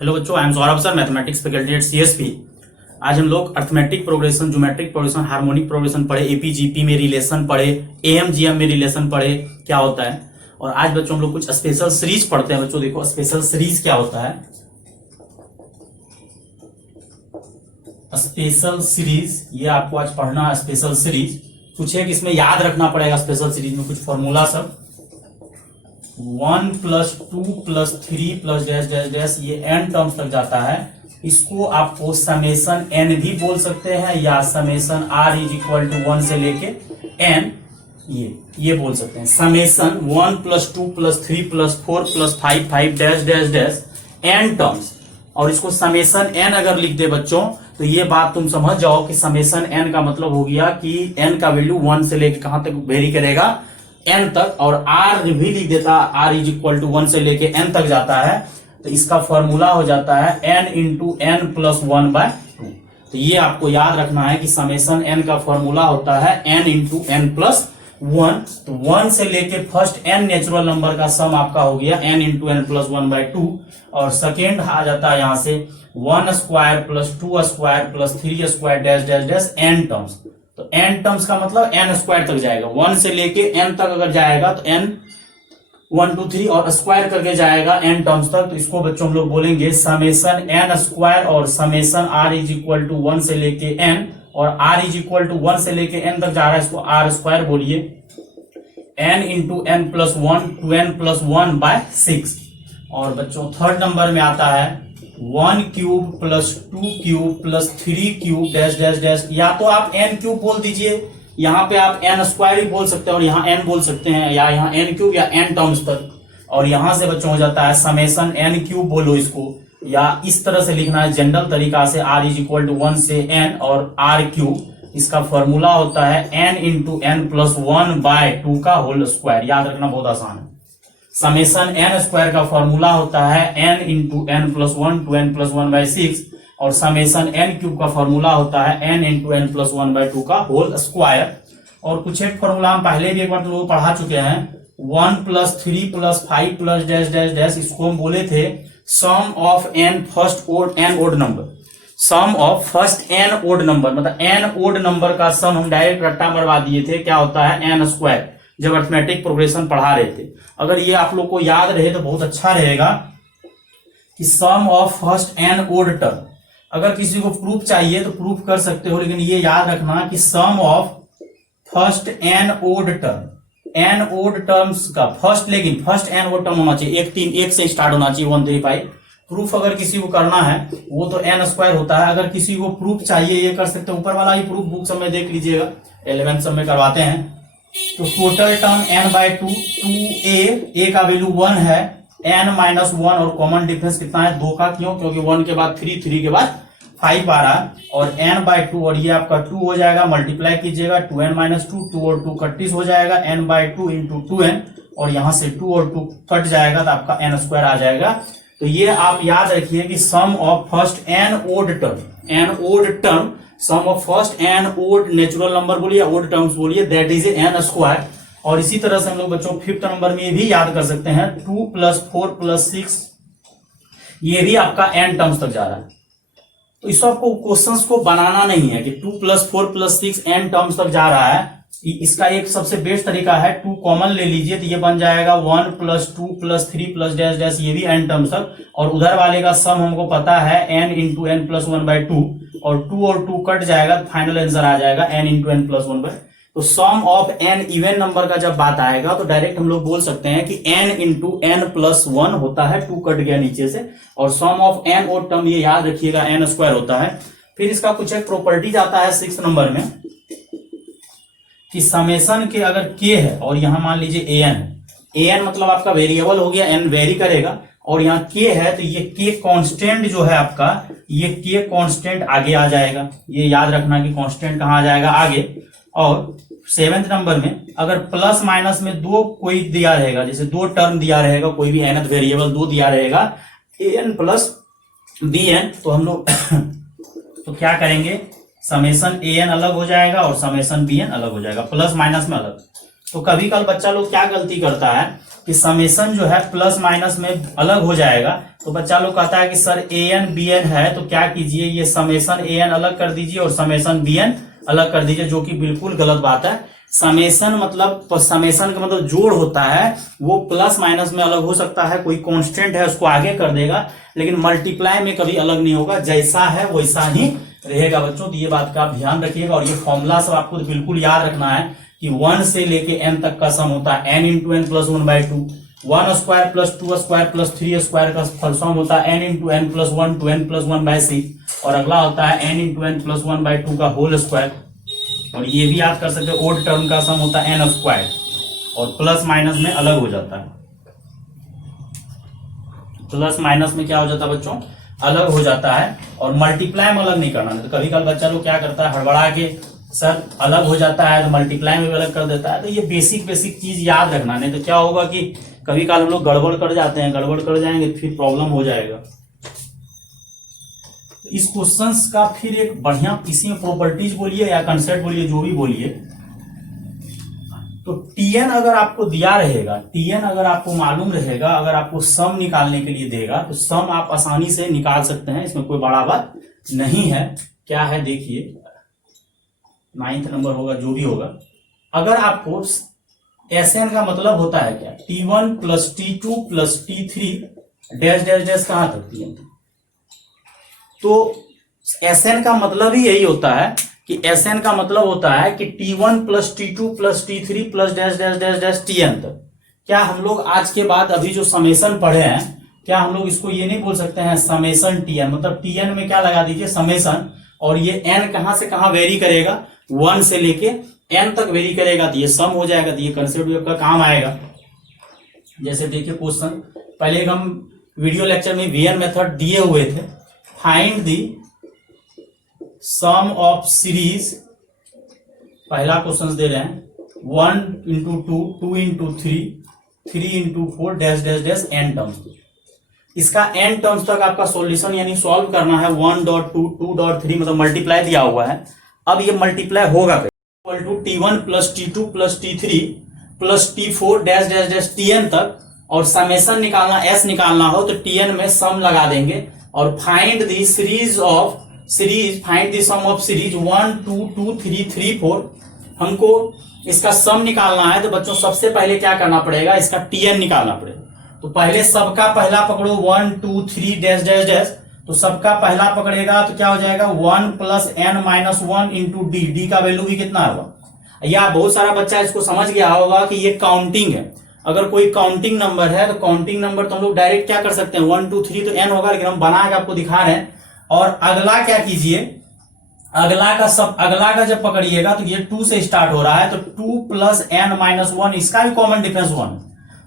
Hello बच्चों, I am Saurabh sir, mathematics faculty at CSP. आज हम लोग arithmetic progression, geometric progression, harmonic progression पढ़े, एपीजीपी में रिलेशन पढ़े, एएमजीएम में रिलेशन पढ़े क्या होता है। और आज बच्चों हम लोग कुछ स्पेशल सीरीज पढ़ते हैं। बच्चों देखो स्पेशल सीरीज क्या होता है। स्पेशल सीरीज ये आपको आज पढ़ना है। स्पेशल सीरीज कुछ है कि इसमें याद रखना पड़ेगा। स्पेशल सीरीज में कुछ फॉर्मूला सब 1 + 2 + 3 + डैश डैश डैश ये n टर्म्स तक जाता है। इसको आपको समेशन n भी बोल सकते हैं या समेशन r = 1 से लेके n ये बोल सकते हैं। Summation 1 + 2 + 3 + 4 + 5 5 dash dash dash n terms. और इसको समेशन n अगर लिख दे बच्चों तो ये बात तुम समझ जाओ कि समेशन n का मतलब हो गया कि n का वैल्यू 1 से लेके कहां तक वेरी करेगा, n तक। और r भी लिख देता, r = 1 से लेके n तक जाता है। तो इसका फॉर्मूला हो जाता है n × n + 1/2। तो ये आपको याद रखना है कि समेशन n का फॉर्मूला होता है n × n + 1। तो 1 से लेके फर्स्ट n नेचुरल नंबर का सम आपका हो गया n × n + 1/2। और सेकेंड आ जाता है यहां से 1² + 2² + 3² dash dash dash n terms. तो n टर्म्स का मतलब n² तक जाएगा। 1 से लेके n तक अगर जाएगा तो n 1 2 3 और स्क्वायर करके जाएगा n टर्म्स तक। तो इसको बच्चों हम लोग बोलेंगे समेशन n² और समेशन r = 1 से लेके n। और r = 1 से लेके n तक जा रहा है, इसको r² बोलिए। n × n + 1 2n + 1/6। और बच्चों थर्ड नंबर में आता है 1³ + 2³ + 3³ डैश डैश डैश। या तो आप n³ बोल दीजिए, यहाँ पे आप n² ही बोल सकते हैं और यहाँ n बोल सकते हैं, या यहाँ n³ या n टर्म्स तक। और यहां से बच्चों हो जाता है समेशन n³ बोलो इसको, या इस तरह से लिखना है जनरल तरीका से r = 1 से n और r³। इसका फॉर्मूला होता है n × n + 1/2 का होल स्क्वायर। याद रखना बहुत आसान है। समेशन n² का फॉर्मूला होता है n × n + 1 2n + 1/6। और समेशन n³ का फॉर्मूला होता है n × n + 1/2 का होल स्क्वायर। और कुछ एक फॉर्मूला हम पहले भी एक बार लोग पढ़ा चुके हैं। 1 + 3 + 5 + डैश डैश डैश, इसको हम बोले थे sum of n first n odd number. Sum of first n odd number मतलब n ओड नंबर का सम हम डायरेक्ट रट्टा मरवा दिए थे। क्या होता है n², जब अर्थमेटिक प्रोग्रेशन पढ़ा रहे थे। अगर ये आप लोग को याद रहे तो बहुत अच्छा रहेगा कि sum of first n odd term. अगर किसी को प्रूफ चाहिए तो प्रूफ कर सकते हो, लेकिन ये याद रखना कि sum of first n odd term, n odd terms का फर्स्ट, लेकिन फर्स्ट n ओड टर्म होना चाहिए 1 3 1 से स्टार्ट होना चाहिए 1 3 5। प्रूफ अगर किसी को करना है वो तो n² होता है। अगर किसी को प्रूफ चाहिए ये कर सकते हैं, ऊपर वाला ही प्रूफ बुक सब में देख लीजिएगा, 11th सब में करवाते हैं। तो टोटल टर्म n/2 2a का वैल्यू 1 है, n - 1 और कॉमन डिफरेंस कितना है 2 का। क्यों? क्योंकि 1 के बाद 3 3 के बाद 5 आ रहा है। और n/2 और ये आपका 2 हो जाएगा, मल्टीप्लाई कीजिएगा 2n - 2 2 और 2 31 हो जाएगा n/2 × 2n। और यहां से 2 और 2 कट जाएगा तो आपका n² आ जाएगा। तो ये आप याद रखिए कि sum of first n odd term, sum of first n odd natural number बोलिए, ओड टर्म्स बोलिए, दैट इज n²। और इसी तरह से हम लोग बच्चों 5th नंबर में ये भी याद कर सकते हैं 2 + 4 + 6, ये भी आपका n टर्म्स तक जा रहा है। तो इस आपको क्वेश्चंस को बनाना नहीं है कि 2 + 4 + 6 n टर्म्स तक जा रहा है। इसका एक सबसे बेस्ट तरीका है 2 कॉमन ले लीजिए तो ये बन जाएगा 1 + 2 + 3 + डैश डैश, ये भी n टर्म्स तक। और उधर वाले का सम हमको पता है n × n + 1/2 और 2 और 2 कट जाएगा, फाइनल आंसर आ जाएगा n × n + 1/2। तो सम ऑफ n इवन नंबर का जब बात आएगा तो डायरेक्ट हम लोग बोल सकते हैं कि n × n + 1 होता है, 2 कट गया नीचे से। और सम ऑफ n ओड टर्म ये याद रखिएगा n² होता है। फिर इसका कुछ एक प्रॉपर्टीज आता है 6th नंबर में कि समेशन के अगर k है और यहां मान लीजिए an मतलब आपका वेरिएबल हो गया, n वेरी करेगा। और यहाँ k है तो ये k कांस्टेंट जो है आपका, ये k कांस्टेंट आगे आ जाएगा। ये याद रखना कि कांस्टेंट कहां आ जाएगा, आगे। और 7th नंबर में अगर प्लस माइनस में 2 कोई दिया रहेगा, जैसे 2 टर्म दिया रहेगा, कोई भी nth वेरिएबल 2 दिया रहेगा an + bn, तो हम लोग तो क्या करेंगे, समेशन an अलग हो जाएगा और समेशन bn अलग हो जाएगा, प्लस माइनस में अलग। तो कभी कल बच्चा लोग क्या गलती करता है कि समेशन जो है प्लस माइनस में अलग हो जाएगा, तो बच्चा लोग कहता है कि sir A N B N है, तो क्या कीजिए ये समेशन ए एन अलग कर दीजिए और समेशन बी एन अलग कर दीजिए, जो कि बिल्कुल गलत बात है। समेशन का मतलब जोड़ होता है, वो प्लस माइनस में अलग हो सकता है, कोई कांस्टेंट है उसको आगे कर देगा, लेकिन मल्टीप्लाई में कभी अलग नहीं होगा, जैसा है वैसा ही रहेगा बच्चों। तो ये बात का आप ध्यान रखिएगा। और ये फॉर्मूला सब आपको बिल्कुल याद रखना है कि 1 से लेके n तक का सम होता है n into N plus 1/2, 1 square plus 2 square plus 3 square का फल सम होता है n into N plus 1 two n plus 1/6, और अगला होता है n इंटू एन प्लस 1/2 का होल स्क्वायर। और ये भी याद कर सकते हो ओड टर्म का सम होता है n स्क्वायर, और प्लस माइनस में अलग हो जाता है, प्लस माइनस में क्या हो जाता है बच्चों, अलग हो जाता है। और मल्टीप्लाई में अलग नहीं करना है। तो कभी कभी बच्चा लोग क्या करता है, हड़बड़ा के सर अलग हो जाता है तो मल्टीप्लाई में भी अलग कर देता है। तो ये बेसिक चीज याद रखना, नहीं तो क्या होगा कि कभी काल हम लोग गड़बड़ कर जाते हैं, गड़बड़ कर जाएंगे फिर प्रॉब्लम हो जाएगा। तो इस क्वेश्चंस का फिर एक बढ़िया इसी में प्रॉपर्टीज बोलिए या कंसेप्ट बोलिए, जो भी बोलिए, तो टीएन अगर आपको दिया रहेगा, टीएन अगर आपको मालूम रहेगा, अगर आपको सम निकालने के लिए देगा तो सम आप आसानी से निकाल सकते हैं, इसमें कोई बड़ा बात नहीं है। क्या है देखिए, 9th नंबर होगा जो भी होगा। अगर आपको एसएन का मतलब होता है क्या, T1 plus T2 plus T3 dash dash dash कहां तक टीएन, तो एसएन का मतलब ही यही होता है कि एसएन का मतलब होता है कि T1 plus T2 plus T3 plus dash dash dash dash TN तक। क्या हम लोग आज के बाद अभी जो समेशन पढ़े हैं, क्या हम लोग इसको ये नहीं बोल सकते हैं समेशन टीएन, मतलब टीएन में क्या लगा दीजिए समेशन, और ये एन कहां से कहां वेरी करेगा, 1 से लेके एन तक वेरी करेगा, तो ये सम हो जाएगा। तो ये कंसेप्ट का काम आएगा। जैसे देखिए क्वेश्चन, पहले हम वीडियो लेक्चर में वीएन मेथड दिए हुए थे, find the sum of series, पहला क्वेश्चन दे रहे हैं 1 into 2, 2 into 3, 3 into 4 dash dash dash N terms. इसका एन टर्म्स तक आपका सॉल्यूशन यानी सॉल्व करना है, 1.2, 2.3 मतलब मल्टीप्लाई दिया हुआ है। अब ये मल्टीप्लाई होगा equal to T1 plus T2 plus T3 plus T4 dash dash dash Tn तक, और समेशन निकालना एस निकालना हो तो Tn में सम लगा देंगे, और find the find the sum of series 1 2 2 3 3 4। हमको इसका सम निकालना है, तो बच्चों सबसे पहले क्या करना पड़ेगा, इसका Tn निकालना पड़ेगा। तो पहले सबका पहला पकड़ो 1 2 3 डैश डैश डैश, तो सबका पहला पकड़ेगा तो क्या हो जाएगा 1 plus N minus 1 into D, D का वैल्यू भी कितना होगा। या बहुत सारा बच्चा इसको समझ गया होगा कि ये काउंटिंग है, अगर कोई काउंटिंग नंबर है तो काउंटिंग नंबर तो हम लोग डायरेक्ट क्या कर सकते हैं 1 2 3 तो एन होगा, लेकिन हम बना के आपको दिखा रहे हैं। और अगला क्या कीजिए, अगला का जब पकड़िएगा तो ये 2 से स्टार्ट हो रहा है, तो 2 प्लस एन माइनस 1, इसका भी कॉमन डिफरेंस 1।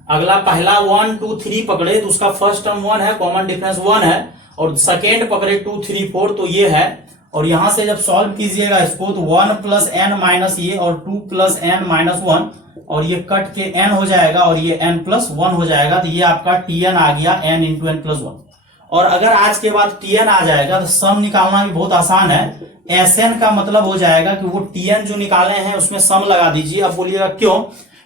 अगला पहला 1 2 3 पकड़े तो उसका फर्स्ट टर्म 1 है, कॉमन डिफरेंस 1 है, और सेकेंड पकड़े 2 3 4 तो ये है। और यहां से जब सॉल्व कीजिएगा इसको तो 1 प्लस एन माइनस ये, और 2 प्लस एन माइनस 1, और ये कट के एन हो जाएगा, और ये एन प्लस 1 हो जाएगा। तो ये आपका टीएन आ गया एन इंटू एन प्लस 1। और अगर आज के बाद टीएन आ जाएगा तो सम निकालना भी बहुत आसान है। एसएन का मतलब हो जाएगा कि वो टीएन जो निकाले हैं उसमें सम लगा दीजिए। अब बोलिएगा क्यों,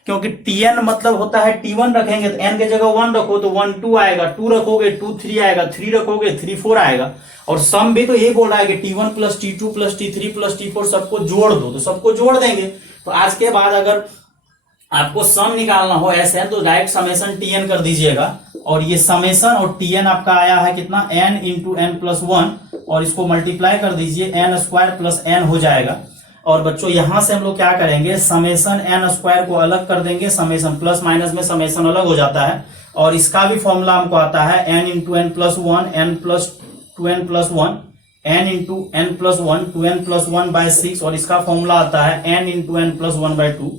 क्योंकि टीएन मतलब होता है T1 रखेंगे तो एन के जगह 1 रखो तो 1 2 आएगा, 2 रखोगे 2 3 आएगा, 3 रखोगे 3 4 आएगा। और सम भी तो यही बोल रहा है कि T1 plus T2 plus T3 plus T4 सबको जोड़ दो, तो सबको जोड़ देंगे। तो आज के बाद अगर आपको सम निकालना हो ऐसे तो डायरेक्ट समेशन टीएन कर दीजिएगा, और ये समेशन और टीएन आपका आया है कितना एन इंटू एन प्लस 1, और इसको मल्टीप्लाई कर दीजिए एन स्क्वायर प्लस एन हो जाएगा। और बच्चों यहां से हम लोग क्या करेंगे, समेशन एन स्क्वायर को अलग कर देंगे, समेशन प्लस माइनस में समेशन अलग हो जाता है, और इसका भी फॉर्मूला हमको आता है N into N plus 1 N plus 2n plus 1 N into N plus 1 2n plus 1/6, और इसका फॉर्मूला आता है एन इंटू एन प्लस 1/2।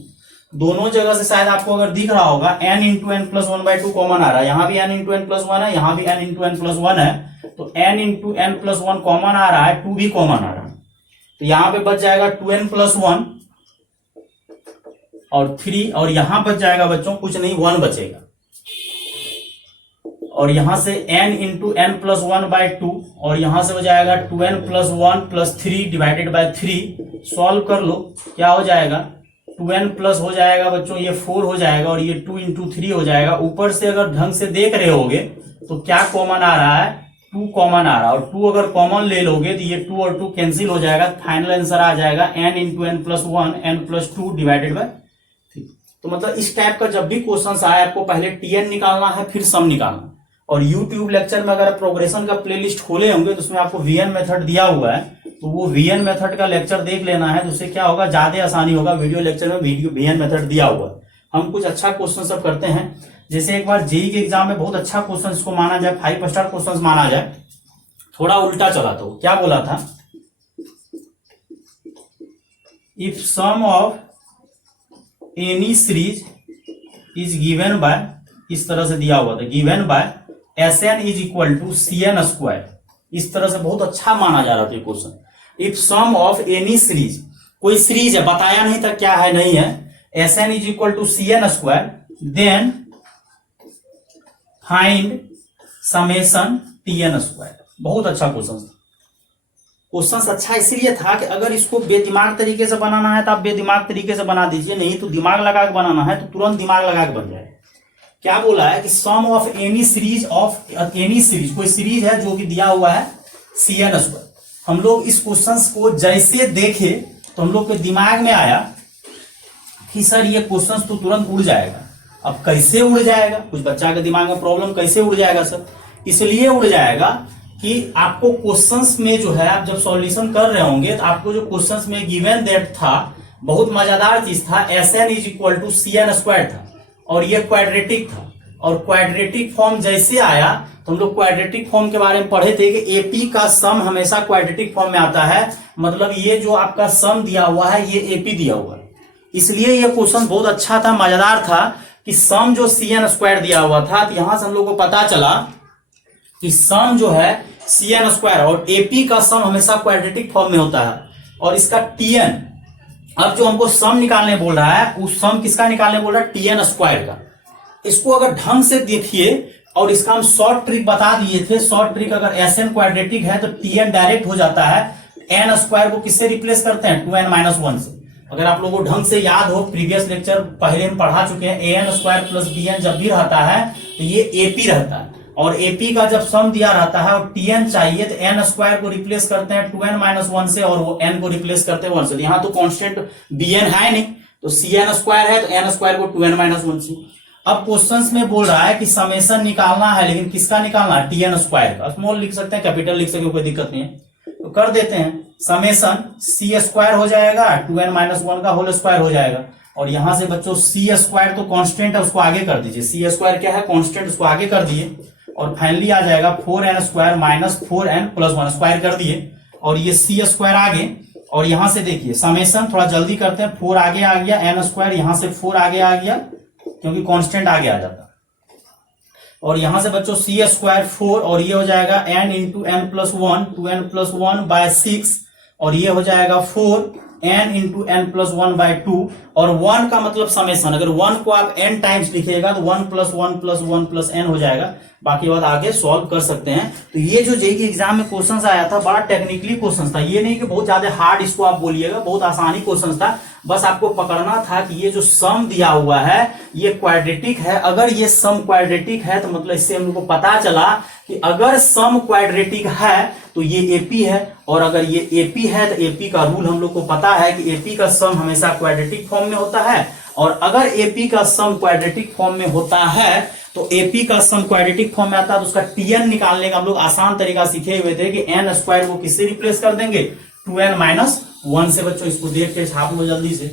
दोनों जगह से शायद आपको अगर दिख रहा होगा n into N plus 1/2 common आ रहा है, यहां भी एन इंटू एन प्लस 1 है, यहां भी एन इंटू एन प्लस 1 है, तो n into N plus 1 common आ रहा है, 2 भी कॉमन आ रहा है, तो यहां पे बच जाएगा 2n प्लस 1 और 3, और यहां बच जाएगा बच्चों कुछ नहीं 1 बचेगा, और यहां से n इंटू एन प्लस 1/2, और यहां से हो जाएगा 2n plus 1 plus 3 divided by 3। Solve कर लो क्या हो जाएगा 2n प्लस हो जाएगा बच्चों, ये 4 हो जाएगा और ये 2 इंटू 3 हो जाएगा। ऊपर से अगर ढंग से देख रहे होगे तो क्या कॉमन आ रहा है, 2 कॉमन आ रहा है, और 2 अगर कॉमन ले लोगे तो ये 2 और 2 कैंसिल हो जाएगा। फाइनल आंसर आ जाएगा n into N plus 1 n plus 2 divided by 3। तो मतलब इस टाइप का जब भी क्वेश्चन आए आपको पहले tn निकालना है फिर सम निकालना। और यूट्यूब लेक्चर में अगर आप प्रोग्रेशन का प्लेलिस्ट खोले होंगे तो उसमें आपको वीएन मेथड दिया हुआ है, तो वो वीएन मेथड का लेक्चर देख लेना है, तो उससे क्या होगा, ज्यादा आसानी होगा। वीडियो लेक्चर में वीडियो वीएन मेथड दिया हुआ है। हम कुछ अच्छा क्वेश्चन सब करते हैं, जैसे एक बार जेई के एग्जाम में बहुत अच्छा क्वेश्चन इसको माना जाए, 5 स्टार क्वेश्चन माना जाए। थोड़ा उल्टा चला तो क्या बोला था, if sum of any series is given by, इस तरह से दिया हुआ था, given by Sn is equal to Cn square. इस तरह से बहुत अच्छा माना जा रहा था क्वेश्चन। If sum of any series, कोई सीरीज है, बताया नहीं था क्या है नहीं है, Sn is equal to Cn square, then find summation Tn square. बहुत अच्छा क्वेश्चन था। क्वेश्चन अच्छा इसलिए था कि अगर इसको बेदिमाग तरीके से बनाना है तो आप बेदिमाग तरीके से बना दीजिए, नहीं तो दिमाग लगा के बनाना है तो तुरंत दिमाग लगा के बन जाएगा। क्या बोला है कि सम ऑफ एनी सीरीज, कोई सीरीज है जो कि दिया हुआ है Cn स्क्वायर। हम लोग इस क्वेश्चन को जैसे देखे तो हम लोग के दिमाग में आया कि सर ये क्वेश्चन तो तुरंत उड़ जाएगा। अब कैसे उड़ जाएगा, कुछ बच्चा के दिमाग में प्रॉब्लम, कैसे उड़ जाएगा सर, इसलिए उड़ जाएगा कि आपको क्वेश्चंस में जो है, आप जब सॉल्यूशन कर रहे होंगे तो आपको जो क्वेश्चंस में गिवन दैट था, बहुत मजेदार चीज था, Sn is equal to Cn square था और ये क्वाड्रेटिक था। और क्वाड्रेटिक फॉर्म जैसे आया तो हम लोग क्वाड्रेटिक फॉर्म के बारे में पढ़े थे कि एपी का सम हमेशा क्वाड्रेटिक फॉर्म में आता है। मतलब ये जो आपका सम दिया हुआ है ये एपी दिया हुआ है, इसलिए ये क्वेश्चन बहुत अच्छा था, मजेदार था कि सम जो Cn स्क्वायर दिया हुआ था, तो यहां से हम लोग को पता चला कि सम जो है Cn स्क्वायर और एपी का सम हमेशा क्वाड्रेटिक फॉर्म में होता है। और इसका Tn, अब जो हमको सम निकालने बोल रहा है, उस सम किसका निकालने बोल रहा है, Tn स्क्वायर का। इसको अगर ढंग से देखिए, और इसका हम शॉर्ट ट्रिक बता दिए थे, शॉर्ट ट्रिक, अगर Sn क्वाड्रेटिक है तो Tn डायरेक्ट हो जाता है, n स्क्वायर को किससे रिप्लेस करते हैं, 2n माइनस 1 से। अगर आप लोगों को ढंग से याद हो, प्रीवियस लेक्चर पहले हम पढ़ा चुके हैं, an स्क्वायर प्लस bn जब भी रहता है तो ये ap रहता है, और AP का जब सम दिया रहता है और Tn चाहिए तो n स्क्वायर को रिप्लेस करते हैं 2n माइनस 1 से, और वो n को रिप्लेस करते हैं 1 से। यहाँ तो कांस्टेंट Bn है नहीं, तो Cn स्क्वायर है तो n स्क्वायर को 2n माइनस 1 से। अब क्वेश्चंस में बोल रहा है कि समेशन निकालना है, लेकिन किसका निकालना है, Tn स्क्वायर का। स्मॉल लिख सकते हैं, कैपिटल लिख सकते हैं, कोई दिक्कत नहीं है, तो कर देते हैं। समेशन C स्क्वायर हो जाएगा, 2n माइनस 1 का होल स्क्वायर हो जाएगा, और यहां से बच्चों C स्क्वायर तो कांस्टेंट है, उसको आगे कर दीजिए। C स्क्वायर क्या है, कांस्टेंट, उसको आगे कर दिए, और फाइनली आ जाएगा 4n square minus 4n plus 1 square कर दिए, और ये C स्क्वायर आगे। और यहां से देखिए समेशन थोड़ा जल्दी करते हैं, 4 आगे आ गया, n स्क्वायर यहां से 4 आगे आ गया क्योंकि कांस्टेंट आगे आ जाता, और यहां से बच्चों C स्क्वायर 4, और ये हो जाएगा n into N plus 1, 2n plus 1 by 6, और ये हो जाएगा 4 n into N plus 1 by 2, और 1 का मतलब समेशन, अगर 1 को आप n टाइम्स लिखिएगा तो 1 प्लस 1 प्लस 1 प्लस n हो जाएगा। बाकी बात आगे सॉल्व कर सकते हैं। तो ये जो जेईई के एग्जाम में क्वेश्चंस आया था, बड़ा टेक्निकली क्वेश्चंस था, ये नहीं कि बहुत ज्यादा हार्ड इसको आप बोलिएगा, बहुत आसानी क्वेश्चंस था। बस आपको पकड़ना था कि ये जो सम दिया हुआ है ये क्वाड्रेटिक है। अगर ये सम क्वाड्रेटिक है तो मतलब इससे हम लोग को पता चला कि अगर सम क्वाड्रेटिक है तो ये एपी है, और अगर ये एपी है तो एपी का रूल हम लोग को पता है कि एपी का सम हमेशा क्वाड्रेटिक फॉर्म में होता है, और अगर एपी का सम क्वाड्रेटिक फॉर्म में होता है तो एपी का सम क्वाड्रेटिक फॉर्म में आता है, तो उसका Tn निकालने का हम लोग आसान तरीका सीखे हुए थे कि n स्क्वायर को किससे रिप्लेस कर देंगे, 2n माइनस 1 से। बच्चों इसको देख के छाप लो जल्दी से।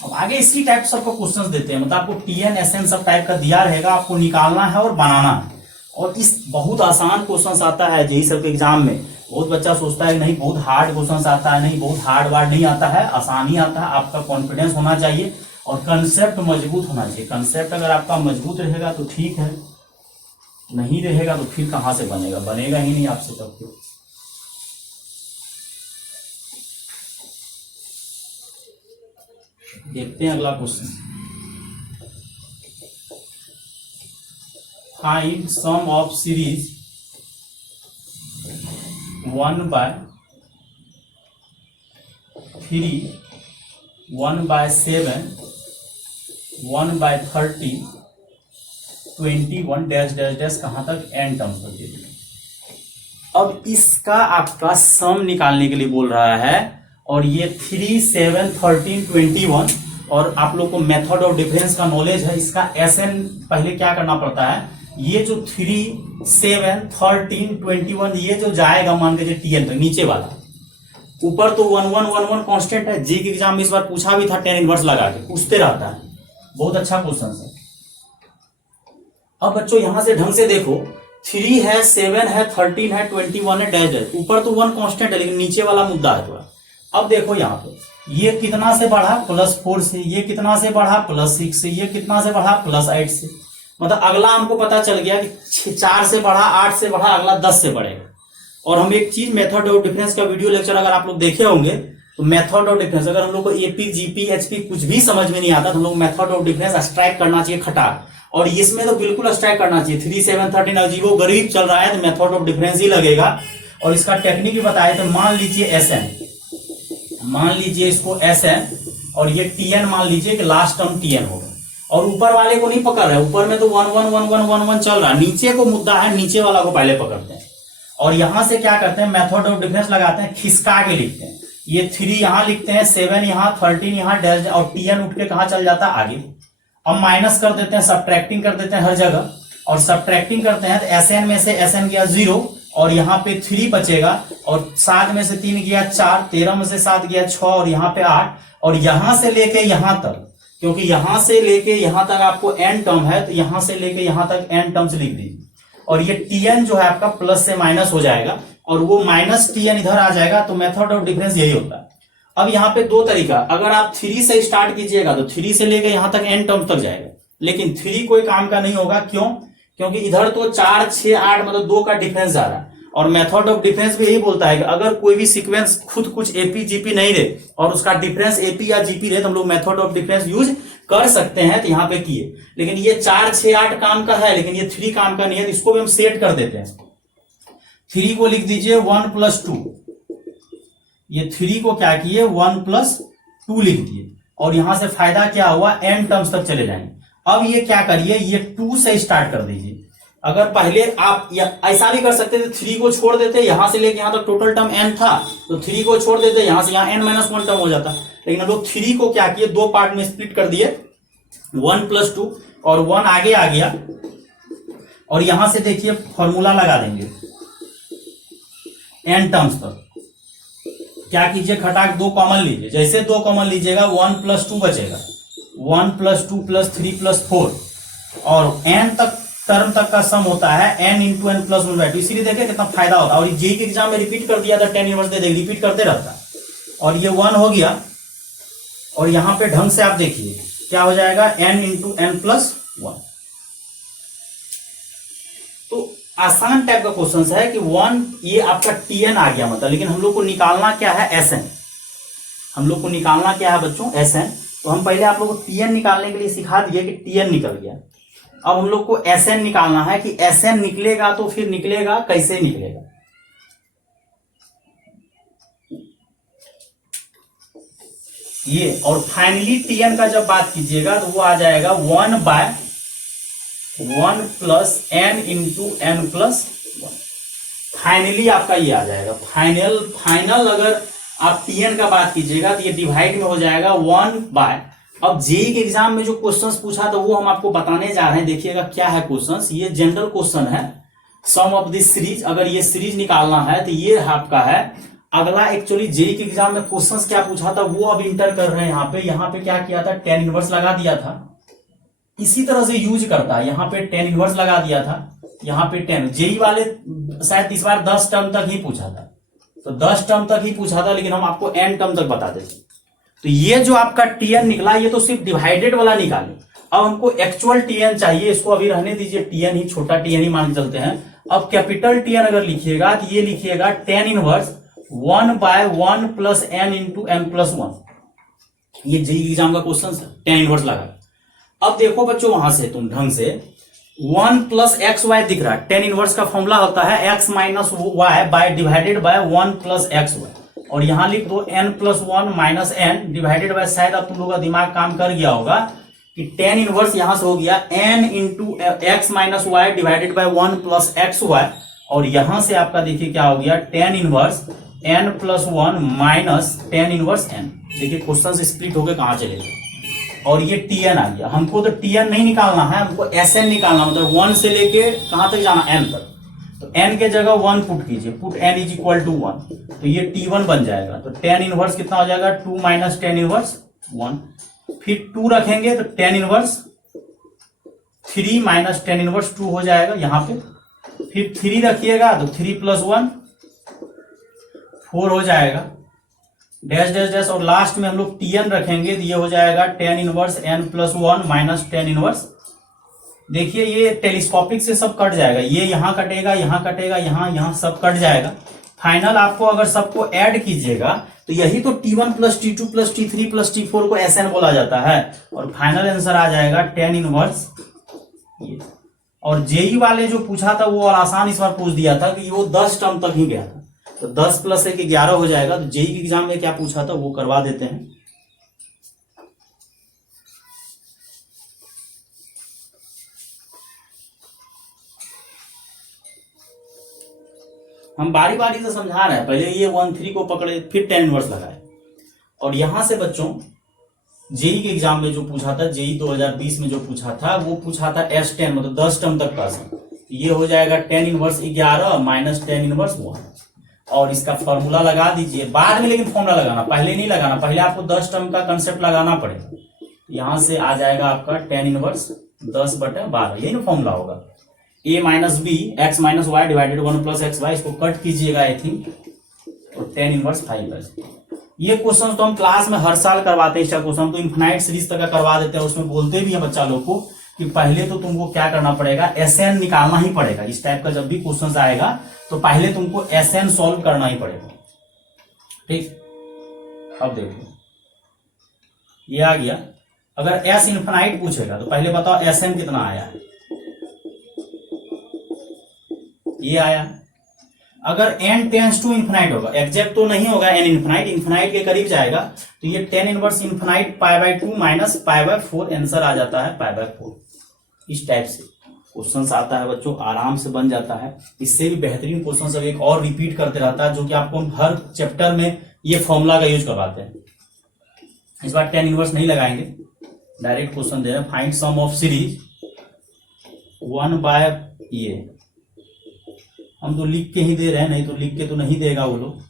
अब आगे इसी टाइप सबको क्वेश्चंस देते हैं, मतलब आपको Tn Sn सब टाइप का दिया रहेगा, आपको निकालना है और बनाना है। और इस बहुत आसान क्वेश्चंस आता है जेईई सब के एग्जाम में। बहुत बच्चा सोचता है नहीं बहुत हार्ड क्वेश्चंस आता है, नहीं बहुत हार्ड वार्ड नहीं आता है, आसानी आता है। आपका कॉन्फिडेंस होना चाहिए और कंसेप्ट मजबूत होना चाहिए। कंसेप्ट अगर आपका मजबूत रहेगा तो ठीक है, नहीं रहेगा तो फिर कहां से बनेगा, बनेगा ही नहीं आपसे तब फिर। देखते हैं अगला question. Find sum of series 1/3 1/7 1/30 21 dash dash dash कहां तक एन टर्म्स तक दे दिए। अब इसका आपका सम निकालने के लिए बोल रहा है और ये 3 7 13 21 और आप लोग को मेथड ऑफ डिफरेंस का नॉलेज है। इसका एसएन पहले क्या करना पड़ता है, ये जो 3 7 13 21 ये जो जाएगा मान के टीएन तक नीचे वाला, ऊपर तो 1 1 1 1 कांस्टेंट है। जी के एग्जाम में इस बार पूछा भी था, टेन इनवर्स लगा के पूछते रहता है, बहुत अच्छा क्वेश्चन है। अब बच्चों यहां से ढंग से देखो, 3 है 7 है 13 है 21 है डैश डैश, ऊपर तो 1 कांस्टेंट है लेकिन नीचे वाला मुद्दा है थोड़ा। अब देखो यहाँ पे ये कितना से बढ़ा +4 से, ये कितना से बढ़ा +6 से, ये कितना से बढ़ा +8 से। मतलब अगला हमको पता चल गया कि 4 से बढ़ा 8 से बढ़ा, अगला 10 से बढ़ेगा। और हम एक चीज मेथड ऑफ डिफरेंस का वीडियो लेक्चर अगर आप लोग देखे होंगे तो मेथड ऑफ डिफरेंस अगर हम लोग को एपी जीपी एचपी कुछ भी समझ में नहीं आता तो हम लोग मेथड ऑफ डिफरेंस स्ट्राइक करना चाहिए खटाक, और इसमें तो बिल्कुल स्ट्राइक करना चाहिए। 3 7 13 अजीबो गरीब चल रहा है तो मेथड ऑफ डिफरेंस ही लगेगा। और इसका टेक्निक भी बताए तो मान लीजिए एसएन, मान लीजिए इसको एसएन और ये टीएन मान लीजिए कि लास्ट टर्म टीएन होगा, और ऊपर वाले को नहीं पकड़ रहे, ऊपर में तो 1 1 1 1 1 1 चल रहा है, नीचे को मुद्दा है, नीचे वाला को पहले पकड़ते हैं। और यहां से क्या करते हैं, मेथड ऑफ डिफरेंस लगाते हैं, खिसका के लिखते हैं। ये 3 यहां लिखते हैं, 7 यहां 13 यहां डैश, और टीएन उठ के कहां चल जाता है आगे। अब माइनस कर देते हैं, सब्ट्रैक्टिंग कर देते हैं हर जगह, और सब्ट्रैक्टिंग करते हैं तो एसएन में से एसएन गया 0 और यहाँ पे 3 बचेगा, और 7 में से 3 गया 4, 13 में से 7 गया 6 और यहाँ पे 8, और यहां से लेके यहां तक, क्योंकि यहां से लेके यहां तक आपको एन टर्म है तो यहां से लेके यहां तक एन टर्म्स लिख दीजिए। और ये टीएन जो है आपका प्लस से माइनस हो जाएगा और वो माइनस टीएन इधर आ जाएगा। तो मेथड ऑफ डिफरेंस यही होता है। अब यहाँ पे दो तरीका, अगर आप 3 से स्टार्ट कीजिएगा तो 3 से लेके यहां तक एन टर्म्स तक जाएगा, लेकिन 3 कोई काम का नहीं होगा। क्यों? क्योंकि इधर तो 4 6 8 मतलब 2 का डिफरेंस जा रहा है। और मेथड ऑफ डिफरेंस भी यही बोलता है कि अगर कोई भी सीक्वेंस खुद कुछ एपी जीपी नहीं रहे और उसका डिफरेंस एपी या जीपी रहे तो हम लोग मेथड ऑफ डिफरेंस यूज कर सकते हैं। तो यहां पे किए, लेकिन ये 4 6 8 काम का है, लेकिन ये 3 काम का नहीं है, तो इसको भी हम सेट कर देते हैं। 3 को लिख दीजिए 1 + 2, ये 3 को क्या किए 1 + 2 लिख दिए, और यहां से फायदा क्या हुआ, एन टर्म्स तक चले जाएंगे। अब ये क्या करिए, ये 2 से स्टार्ट कर दीजिए। अगर पहले आप ऐसा भी कर सकते थे, 3 को छोड़ देते, यहां से लेके यहां तक टोटल टर्म n था, तो 3 को छोड़ देते, यहां से यहां n-1 टर्म हो जाता। लेकिन हम लोग 3 को क्या किए, 2 पार्ट में स्प्लिट कर दिए, 1 + 2, और 1 आगे आ गया, और यहां से देखिए फॉर्मूला लगा देंगे n टर्म्स पर। क्या कीजिए, खटाक 2 कॉमन लीजिए, जैसे 2 कॉमन लीजिएगा 1 + 2 बचेगा, 1 + 2 + 3 + 4, और n तक टर्म तक का सम होता है n × n + 1/2। इसीलिए देखिए कितना फायदा होता है। और जेईई के एग्जाम में रिपीट कर दिया था, 10 इनवर्स दे देगा, रिपीट करते रहता है। और ये 1 हो गया, और यहां पे ढंग से आप देखिए क्या हो जाएगा, n × n + 1। तो आसान टाइप का क्वेश्चन है कि 1 ये आपका टीएन आ गया मतलब, लेकिन हम लोग को निकालना क्या है, एसएन। हम लोग को निकालना क्या है बच्चों, एसएन। तो हम पहले आप लोग को टीएन निकालने के लिए सिखा दिए कि टीएन निकल गया। अब हम लोग को एसएन निकालना है कि एसएन निकलेगा तो फिर निकलेगा कैसे निकलेगा। ये और फाइनली टीएन का जब बात कीजिएगा तो वो आ जाएगा 1/1 + n × n + 1। फाइनली आपका ये आ जाएगा फाइनल अगर आप टीएन का बात कीजिएगा तो ये डिवाइड में हो जाएगा 1/। अब जेईई के एग्जाम में जो क्वेश्चंस पूछा था वो हम आपको बताने जा रहे हैं। देखिएगा क्या है क्वेश्चंस, ये जनरल क्वेश्चन है, सम ऑफ दिस सीरीज। अगर ये सीरीज निकालना है तो ये आपका है। अगला एक्चुअली जेईई के एग्जाम में क्वेश्चंस क्या पूछा था वो अब इंटर कर रहे हैं। यहाँ पे क्या किया था, tan इनवर्स लगा दिया था, इसी तरह से यूज करता है। यहाँ पे tan इनवर्स लगा दिया था, यहाँ पे tan। जेईई वाले शायद इस बार 10 टर्म तक ही पूछा था, तो 10 टर्म तक ही पूछा था, लेकिन हम आपको n टर्म तक बता देते। तो ये जो आपका टीएन निकला ये तो सिर्फ डिवाइडेड वाला निकाले। अब हमको एक्चुअल टीएन चाहिए, इसको अभी रहने दीजिए, टीएन ही छोटा टीएन ही मान चलते हैं। अब कैपिटल टीएन अगर लिखिएगा तो ये लिखिएगा tan इनवर्स 1/1 + n × n + 1। ये जेईई एग्जाम का क्वेश्चन है, tan इनवर्स लगा। अब देखो बच्चों वहां से तुम ढंग से 1 + xy दिख रहा है। tan इनवर्स का फॉर्मूला होता है x - y/1 + xy। और यहां लिख दो n plus one minus n divided by, शायद अब तुम लोग का दिमाग काम कर गया होगा कि टेन इनवर्स यहां से हो गया n into x minus y divided by one plus x y, और यहां से आपका देखिए क्या हो गया ten inverse n plus one minus ten inverse n। देखिए क्वेश्चन से स्प्लिट होकर कहां चले गए, और ये tn आ गया। हमको तो tn नहीं निकालना है, हमको sn निकालना, मतलब 1 से लेके कहां तक जाना n तक। तो n के जगह 1 पुट कीजिए, put n is equal to 1, तो ये t1 बन जाएगा। तो टेन इनवर्स कितना हो जाएगा 2 माइनस टेन इनवर्स 1, फिर 2 रखेंगे तो tan inverse 3 minus ten inverse 2 हो जाएगा यहाँ पे, फिर 3 रखिएगा तो 3 प्लस 1 4 हो जाएगा, डैश डैश डैश, और लास्ट में हम लोग tn रखेंगे तो ये हो जाएगा ten inverse n plus 1 minus ten inverse. देखिए ये टेलीस्कोपिक से सब कट जाएगा, ये यहाँ कटेगा, यहाँ कटेगा, यहाँ सब कट जाएगा। फाइनल आपको अगर सबको ऐड कीजिएगा तो यही तो t1 plus t2 plus t3 plus t4 को sn बोला जाता है, और फाइनल आंसर आ जाएगा टेन इनवर्स ये। और जेई वाले जो पूछा था वो और आसान इस बार पूछ दिया था कि वो 10 टर्म तक ही गया था, तो 10 प्लस 1 11 हो जाएगा। तो जेई के एग्जाम में क्या पूछा था वो करवा देते हैं। हम बारी बारी से समझा रहे हैं, पहले ये 1 3 को पकड़े, फिर टेन इनवर्स लगाए। और यहां से बच्चों जेई के एग्जाम में जो पूछा था, जेई 2020 में जो पूछा था वो पूछा था S10, मतलब 10 टर्म तक का सम। ये हो जाएगा tan inverse 11 minus ten inverse 1, और इसका फॉर्मूला लगा दीजिए बाद में, लेकिन फॉर्मूला लगाना पहले नहीं लगाना, पहले आपको 10 टर्म का कंसेप्ट लगाना पड़ेगा। यहां से आ जाएगा आपका टेन इनवर्स 10/12, यही ना फॉर्मूला होगा। a minus b x minus y divided 1 plus x y, इसको कट कीजिएगा आई थिंक, और टेन इनवर्स 5। ये क्वेश्चन तो हम क्लास में हर साल करवाते हैं, इसका क्वेश्चन तो इनफिनाइट सीरीज तक का करवा देते हैं। उसमें बोलते भी हैं बच्चा लोग को कि पहले तो तुमको क्या करना पड़ेगा, SN निकालना ही पड़ेगा। इस टाइप का जब भी क्वेश्चन आएगा तो पहले तुमको SN सॉल्व करना ही पड़ेगा, ठीक। अब देखो ये आ गया, अगर S इनफिनाइट पूछेगा तो पहले बताओ SN कितना आया है, ये आया। अगर n टेंस टू इन्फिनाइट होगा, एग्जैक्ट तो नहीं होगा, n इन्फिनाइट के करीब जाएगा, तो ये tan inverse infinite π/2 minus π/4, answer आ जाता है π/4। इस टाइप से क्वेश्चन आता है बच्चों, आराम से बन जाता है। इससे भी बेहतरीन क्वेश्चन सब एक और रिपीट करते रहता है, जो कि आपको हर चैप्टर में ये फॉर्मूला का यूज करवाते हैं। इस बार टेन इनवर्स नहीं लगाएंगे, डायरेक्ट क्वेश्चन दे रहे हैं, फाइंड सम ऑफ सीरीज 1/, ये हम तो लिख के ही दे रहे हैं, नहीं तो लिख के तो नहीं देगा वो लोग।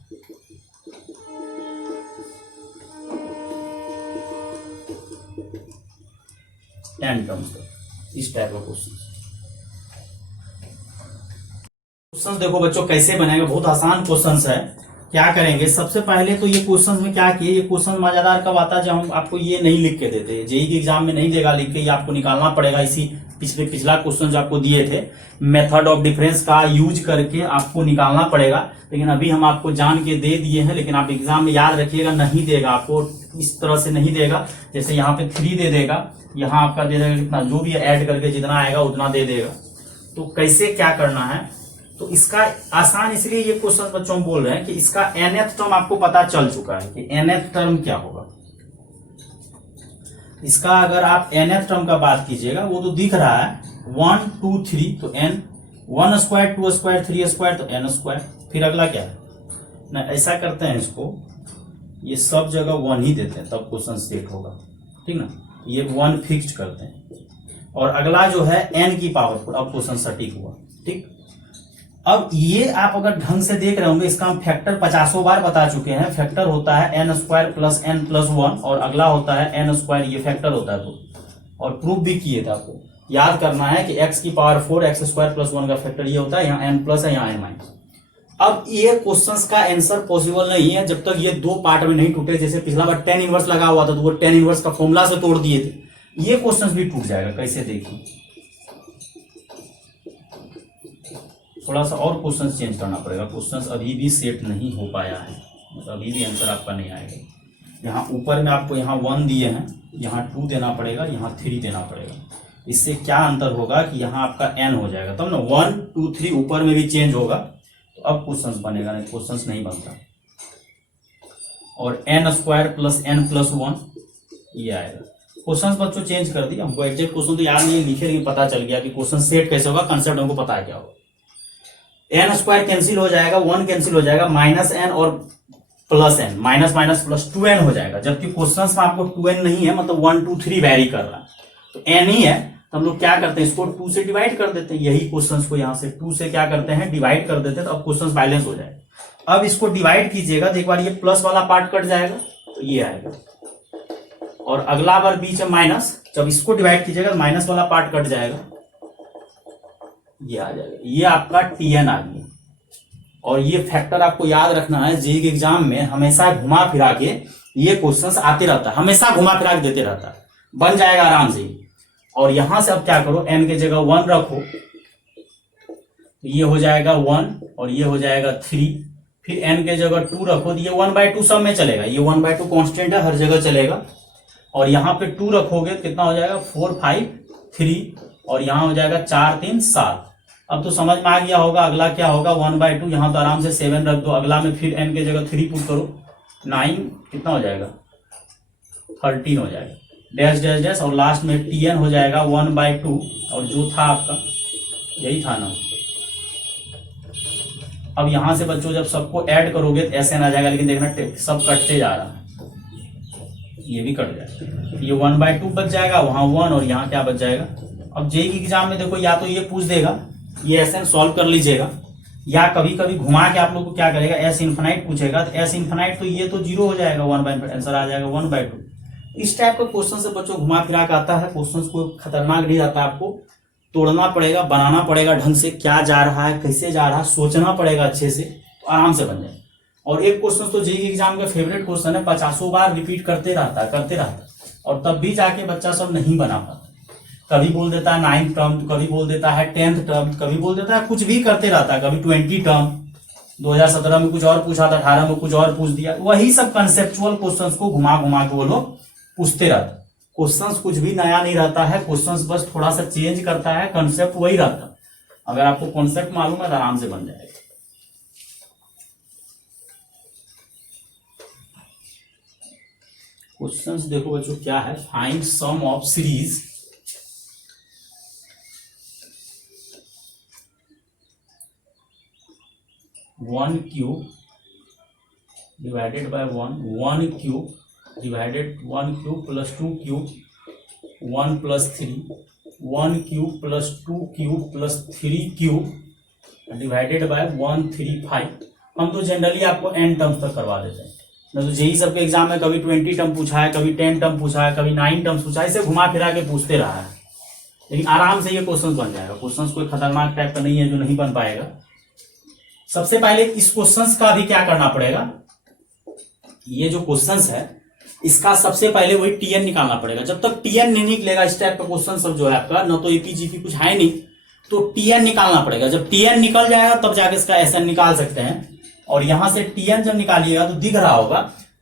टेन टर्म्स इस टाइप का क्वेश्चन देखो बच्चों कैसे बनेगा, बहुत आसान क्वेश्चन है। क्या करेंगे, सबसे पहले तो ये क्वेश्चन में क्या किए, ये क्वेश्चन मजेदार कब आता है जब हम आपको ये नहीं लिख के देते। जेई के एग्जाम में नहीं देगा लिख के, ये आपको निकालना पड़ेगा। इसी पिछला क्वेश्चन जो आपको दिए थे मेथड ऑफ डिफरेंस का यूज करके आपको निकालना पड़ेगा, लेकिन अभी हम आपको जान के दे दिए हैं। लेकिन आप एग्जाम में याद रखिएगा, नहीं देगा आपको इस तरह से, नहीं देगा जैसे यहाँ पे 3 दे देगा, यहाँ आपका दे देगा कितना, जो भी ऐड करके जितना आएगा उतना दे देगा। तो कैसे क्या करना है, तो इसका आसान इसलिए ये क्वेश्चन बच्चों हम बोल रहे हैं कि इसका nth टर्म आपको पता चल चुका है कि nth टर्म क्या होगा। इसका अगर आप nth टर्म का बात कीजिएगा, वो तो दिख रहा है 1 2 3, तो n 1 स्क्वायर 2 स्क्वायर 3 स्क्वायर, तो n स्क्वायर। फिर अगला क्या है ना, ऐसा करते हैं इसको, ये सब जगह 1 ही देते हैं तब क्वेश्चन सेट होगा, ठीक ना। ये 1 फिक्स्ड करते हैं, और अगला जो है n की पावर 4, अब क्वेश्चन सटीक हुआ, ठीक। अब ये आप अगर ढंग से देख रहे होंगे, इसका हम फैक्टर 50 बार बता चुके हैं। फैक्टर होता है n square plus n plus 1, और अगला होता है n स्क्वायर, ये फैक्टर होता है। तो और प्रूफ भी किए थे, आपको याद करना है कि x की पावर 4 x स्क्वायर प्लस 1 का फैक्टर ये होता है, यहाँ n प्लस है, यहाँ n माइनस। अब ये क्वेश्चंस का आंसर पॉसिबल नहीं है जब तक ये 2 पार्ट में नहीं टूटे। जैसे पिछला बार टेन इनवर्स लगा हुआ था तो वो टेन इनवर्स का फॉर्मूला से तोड़ दिए थे, ये क्वेश्चंस भी टूट जाएगा। कैसे देखिए, थोड़ा सा और क्वेश्चन चेंज करना पड़ेगा, क्वेश्चन अभी भी सेट नहीं हो पाया है, मतलब अभी भी आंसर आपका नहीं आएगा। यहाँ ऊपर में आपको यहाँ 1 दिए हैं, यहाँ 2 देना पड़ेगा, यहाँ 3 देना पड़ेगा। इससे क्या अंतर होगा कि यहाँ आपका n हो जाएगा, तब ना 1 2 3 ऊपर में भी चेंज होगा, तो अब क्वेश्चन बनेगा, नहीं क्वेश्चन नहीं बनता। और n square plus n plus 1 ये आएगा। क्वेश्चन बच्चों चेंज कर दिया, हमको एग्जैक्ट क्वेश्चन तो याद नहीं है, लिखे लेकिन पता चल गया कि क्वेश्चन सेट कैसे होगा, कंसेप्ट हमको पता है क्या होगा। n स्क्वायर कैंसिल हो जाएगा, 1 कैंसिल हो जाएगा, माइनस n और plus n, minus minus plus 2n हो जाएगा, जबकि क्वेश्चन में आपको 2n नहीं है, मतलब 1 2 3 वैरी कर रहा है, तो n ही है, तो हम लोग क्या करते हैं इसको 2 से डिवाइड कर देते हैं, यही क्वेश्चन को यहाँ से 2 से क्या करते हैं डिवाइड कर देते हैं, तो अब क्वेश्चन बैलेंस हो जाएगा। अब इसको डिवाइड कीजिएगा तो एक बार ये प्लस वाला पार्ट कट जाएगा तो ये आएगा, और अगला बार बीच में माइनस, जब इसको डिवाइड कीजिएगा तो माइनस वाला पार्ट कट जाएगा, ये आ जाएगा, ये आपका tn आ गया। और ये फैक्टर आपको याद रखना है, जेईई के एग्जाम में हमेशा घुमा फिरा के ये क्वेश्चंस आते रहता है, हमेशा घुमा फिरा के देते रहता है, बन जाएगा आराम से। और यहां से अब क्या करो, n के जगह 1 रखो, तो ये हो जाएगा 1 और ये हो जाएगा 3, फिर n के जगह 2 रखो, तो ये 1/2 सब में चलेगा, ये 1/2 कांस्टेंट है, हर जगह चलेगा। और यहाँ पे 2 रखोगे तो कितना हो जाएगा 4 5 3, और यहाँ हो जाएगा 4 3 7। अब तो समझ में आ गया होगा अगला क्या होगा 1/2, यहाँ तो आराम से 7 रख दो, अगला में फिर n के जगह 3 पुट करो, 9 कितना हो जाएगा 13 हो जाएगा, डैश डैश डैश, और लास्ट में tn हो जाएगा 1/2, और जो था आपका यही था ना। अब यहां से बच्चों जब सबको ऐड करोगे तो SN आ जाएगा, लेकिन देखना सब कटते जा रहा है, ये भी कट जाएगा, ये 1/2 बच जाएगा, वहां 1 और यहाँ क्या बच जाएगा। अब जेईई के एग्जाम में देखो या तो ये पूछ देगा, ये SN सॉल्व कर लीजिएगा, या कभी कभी घुमा के आप लोग को क्या करेगा S इन्फिनाइट पूछेगा, तो S इन्फिनाइट तो ये तो 0 हो जाएगा, 1/2 आंसर आ जाएगा 1/2। इस टाइप का क्वेश्चन से बच्चों घुमा फिरा के आता है, क्वेश्चन को खतरनाक नहीं आता, आपको तोड़ना पड़ेगा, बनाना पड़ेगा ढंग से, क्या जा रहा है कैसे जा रहा है, सोचना पड़ेगा अच्छे से, तो आराम से बन जाए। और एक क्वेश्चन तो जेईई एग्जाम का फेवरेट क्वेश्चन है, 50 बार रिपीट करते रहता है, और तब भी जाके बच्चा सब नहीं बना पाता, कभी बोल देता है 9th टर्म, कभी बोल देता है 10th टर्म, कभी बोल देता है कुछ भी करते रहता है, कभी 20 टर्म, 2017 में कुछ और पूछा था, 18 में कुछ और पूछ दिया, वही सब कंसेप्चुअल क्वेश्चंस को घुमा घुमा के वो लोग पूछते रहते। क्वेश्चंस कुछ भी नया नहीं रहता है, क्वेश्चंस बस थोड़ा सा चेंज करता है, कंसेप्ट वही रहता है। अगर आपको कॉन्सेप्ट मालूम है तो आराम से बन जाएगा। क्वेश्चंस देखो बच्चों क्या है, find sum of series 1 cube divided by 1 cube divided 1 cube plus 2 cube 1 plus 3 1 cube plus 2 cube plus 3 cube divided by 1 3 5। हम तो जनरली आपको n टर्म्स तक करवा देते हैं, न तो जेईई सबके एग्जाम में कभी 20 टर्म पूछा है, कभी 10 टर्म पूछा है, कभी 9 टर्म्स पूछा है, इसे घुमा फिरा के पूछते रहा है, लेकिन आराम से ये क्वेश्चन बन जाएगा। क्वेश्चन कोई खतरनाक टाइप का नहीं है जो नहीं बन पाएगा। सबसे पहले इस क्वेश्चंस का भी क्या करना पड़ेगा, ये जो क्वेश्चंस है इसका सबसे पहले वही tn निकालना पड़ेगा। जब तक tn नहीं निकलेगा इस टाइप का क्वेश्चन सब जो है आपका, न तो एपीजीपी कुछ है नहीं, तो tn निकालना पड़ेगा। जब tn निकल जाएगा तब जाके इसका SN निकाल सकते हैं। और यहां से tn जब निकालिएगा तो दिख रहा होगा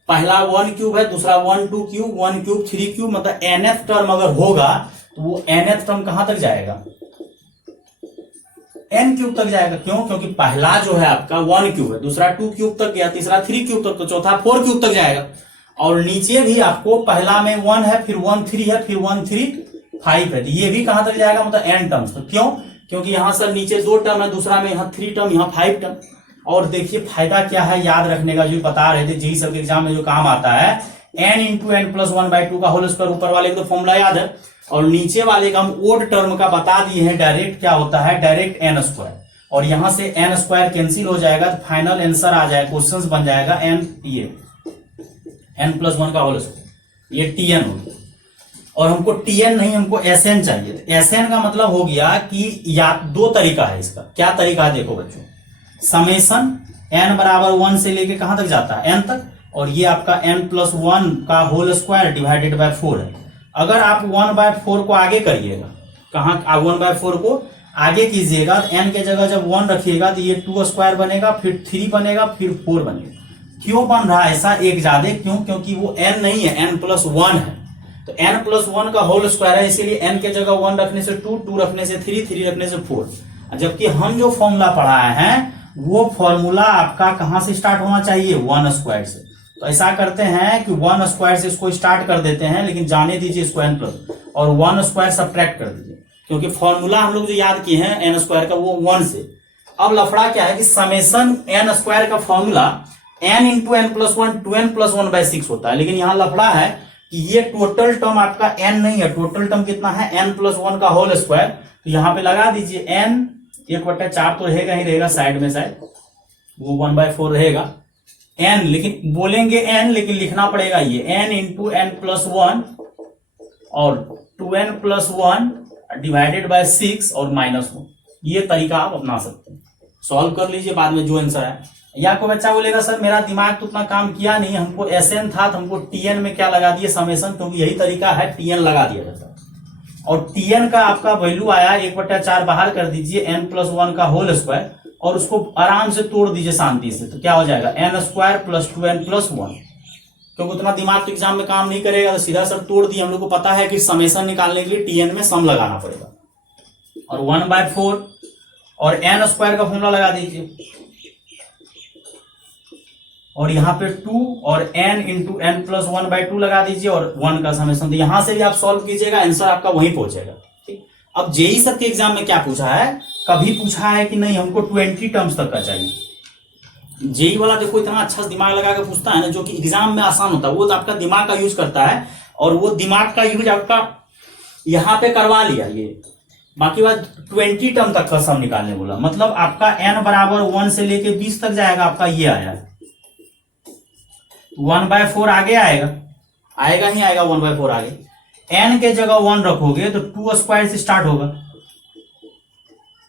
पहला 1 क्यूब है, दूसरा 1 2 क्यूब 1 क्यूब 3 क्यूब, मतलब nth टर्म अगर होगा तो वो nth टर्म कहां तक जाएगा, n क्यूब तक जाएगा। क्यों? क्योंकि पहला जो है आपका 1 क्यूब है, दूसरा 2 क्यूब तक गया, तीसरा 3 क्यूब तक, तो चौथा 4 क्यूब तक जाएगा। और नीचे भी आपको पहला में 1 है, फिर 1 3 है, फिर 1 3 5 है, तो ये भी कहां तक जाएगा, मतलब n टर्म्स तक। क्यों? क्योंकि यहां सर नीचे 2 टर्म है, दूसरा में यहाँ 3 टर्म, यहाँ 5 टर्म। और देखिए फायदा क्या है याद रखने का, जो बता रहे थे जेईई सब के एग्जाम में जो काम आता है, n इंटू n प्लस 1/2 का होल स्क्वायर, ऊपर वाले का तो फॉर्मूला याद है, और नीचे वाले का हम ओड टर्म का बता दिए हैं, डायरेक्ट क्या होता है, डायरेक्ट n स्क्वायर, और यहां से n स्क्वायर कैंसिल हो जाएगा, तो फाइनल आंसर आ जाएगा, क्वेश्चन बन जाएगा ये n प्लस 1 का होल स्क्वायर, ये tn हो गया। और हमको tn नहीं, हमको SN चाहिए। तो SN का मतलब हो गया कि या 2 तरीका है इसका। क्या तरीका है देखो बच्चों, समेशन n बराबर 1 से लेके कहां तक जाता है, n तक, और ये आपका n प्लस 1 का होल स्क्वायर डिवाइडेड बाय 4 है। अगर आप 1/4 को आगे करिएगा, कहां 1/4 को आगे कीजिएगा, तो n के जगह जब 1 रखिएगा तो ये 2 स्क्वायर बनेगा, फिर 3 बनेगा, फिर 4 बनेगा। क्यों बन रहा है ऐसा एक ज्यादा, क्यों? क्योंकि वो n नहीं है, n प्लस 1 है, तो n प्लस 1 का होल स्क्वायर है, इसीलिए n के जगह 1 रखने से 2, 2 रखने से 3, 3 रखने से 4। जबकि हम जो फॉर्मूला पढ़ाए हैं वो फॉर्मूला आपका कहां से स्टार्ट होना चाहिए, 1 स्क्वायर से। तो ऐसा करते हैं कि 1 स्क्वायर से इसको स्टार्ट कर देते हैं, लेकिन जाने दीजिए इसको n प्लस, और 1 स्क्वायर सब्ट्रैक्ट कर दीजिए, क्योंकि फॉर्मूला हम लोग जो याद किए हैं n स्क्वायर का वो 1 से। अब लफड़ा क्या है कि समेशन n स्क्वायर का formula n into N plus one 2n plus 1/6 होता है, लेकिन यहाँ लफड़ा है कि ये टोटल टर्म आपका n नहीं है, टोटल टर्म कितना है n प्लस 1 का होल स्क्वायर। तो यहाँ पे लगा दीजिए n 1/4 तो रहेगा ही रहेगा साइड में, शायद वो 1/4 रहेगा n, लेकिन बोलेंगे n लेकिन लिखना पड़ेगा ये n इंटू एन प्लस 1 और 2n प्लस 1 डिवाइडेड बाय 6 और -1। ये तरीका आप अपना सकते हैं, सॉल्व कर लीजिए, बाद में जो आंसर है। या कोई बच्चा बोलेगा सर मेरा दिमाग तो उतना काम किया नहीं, हमको Sn था तो हमको Tn में क्या लगा दिए समेशन, क्योंकि यही तरीका है, Tn लगा दिया जाता है। और Tn का आपका वैल्यू आया 1/4, बाहर कर दीजिए n प्लस 1 का होल स्क्वायर और उसको आराम से तोड़ दीजिए शांति से, तो क्या हो जाएगा n square plus 2n plus 1। क्योंकि उतना दिमाग तो एग्जाम में काम नहीं करेगा, तो सीधा सर तोड़ दिए। हम लोग को पता है कि समेशन निकालने के लिए Tn में सम लगाना पड़ेगा, और 1/4 और n स्क्वायर का फॉर्मूला लगा दीजिए, और यहाँ पे 2 और n इंटू एन प्लस 1/2 लगा दीजिए और 1 का समेशन। तो यहां से भी आप सॉल्व कीजिएगा, आंसर आपका वहीं पहुंचेगा। ठीक, अब जेई सर के एग्जाम में क्या पूछा है, कभी पूछा है कि नहीं हमको 20 टर्म्स तक का चाहिए। जेई वाला देखो इतना अच्छा दिमाग लगा के पूछता है ना, जो कि एग्जाम में आसान होता है, वो तो आपका दिमाग का यूज करता है, और वो दिमाग का यूज आपका यहाँ पे करवा लिया। ये बाकी बात 20 टर्म तक का सम निकालने बोला, मतलब आपका n बराबर 1 से लेके 20 तक जाएगा, आपका ये आया है 1/4 आगे आएगा, आएगा ही आएगा 1/4 आगे। n के जगह 1 रखोगे तो 2 स्क्वायर से स्टार्ट होगा,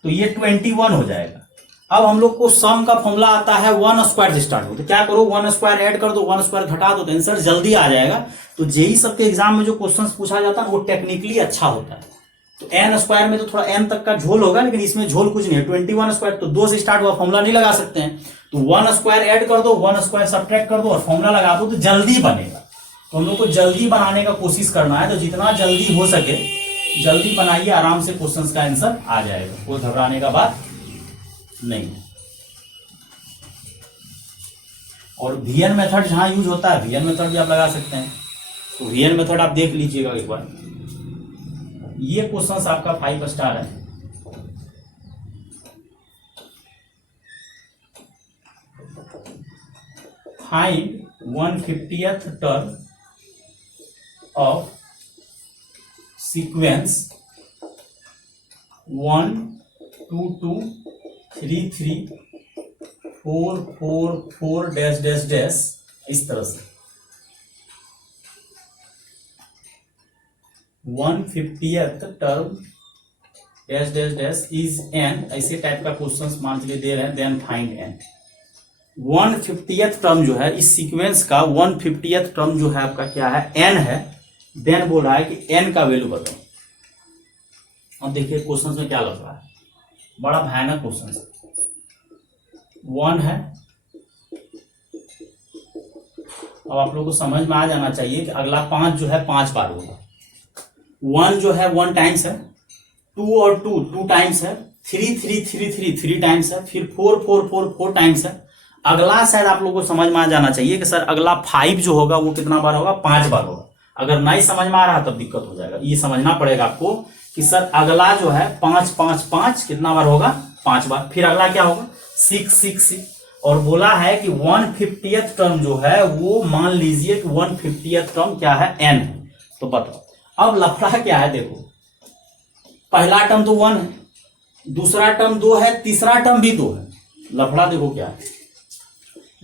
तो ये 21 हो जाएगा। अब हम लोग को सम का फॉर्मूला आता है 1 स्क्वायर से स्टार्ट हो, तो क्या करो 1 स्क्वायर ऐड कर दो, 1 स्क्वायर घटा दो, तो आंसर जल्दी आ जाएगा। तो जेई सबके एग्जाम में जो क्वेश्चंस पूछा जाता है वो टेक्निकली अच्छा होता है। तो n स्क्वायर में तो थोड़ा n तक का झोल होगा, लेकिन इसमें झोल कुछ नहीं है। 21 स्क्वायर तो 2 से स्टार्ट हुआ, फॉर्मूला नहीं लगा सकते हैं, तो 1 स्क्वायर ऐड कर दो, 1 स्क्वायर सब्ट्रैक्ट कर दो और फॉर्मूला लगा दो, तो जल्दी बनेगा। तो हम लोग को जल्दी बनाने का कोशिश करना है, तो जितना जल्दी हो सके जल्दी बनाइए, आराम से क्वेश्चंस का आंसर आ जाएगा, कोई घबराने का बात नहीं। और वीएन मेथड जहां यूज होता है, वीएन मेथड भी आप लगा सकते हैं। तो वीएन मेथड आप देख लीजिएगा एक बार, ये क्वेश्चन आपका 5 स्टार है। Find 1/50th term of sequence 1 2 2 3 3 4 4 4 dash dash dash, इस तरह से 1/50th term dash dash dash is n, ऐसे टाइप का क्वेश्चन मान के दे रहे हैं, then find n। 1/50th term जो है इस सीक्वेंस का 1/50th टर्म जो है आपका क्या है, n है। देन बोल रहा है कि n का वैल्यू बताओ। अब देखिए क्वेश्चन में क्या लग रहा है, बड़ा भयानक क्वेश्चन है। 1 है, अब आप लोगों को समझ में आ जाना चाहिए कि अगला 5 जो है 5 बार होगा। 1 जो है 1 टाइम्स है, 2 और 2 2 टाइम्स है, 3 3 3 3 3 टाइम्स है, फिर 4 4 4 4 टाइम्स है। अगला शायद आप लोगों को समझ में आ जाना चाहिए कि सर अगला 5 जो होगा वो कितना बार होगा, 5 बार होगा। अगर नहीं समझ में आ रहा तब दिक्कत हो जाएगा, ये समझना पड़ेगा आपको कि सर अगला जो है 5 5 5 कितना बार होगा, 5 बार। फिर अगला क्या होगा 6 6 6, और बोला है कि 1/50th टर्म जो है वो मान लीजिए कि 1/50th टर्म क्या है, n है। तो बताओ अब लफड़ा क्या है, देखो पहला टर्म तो 1 है, दूसरा टर्म 2 है, तीसरा टर्म भी 2 है। लफड़ा देखो क्या है,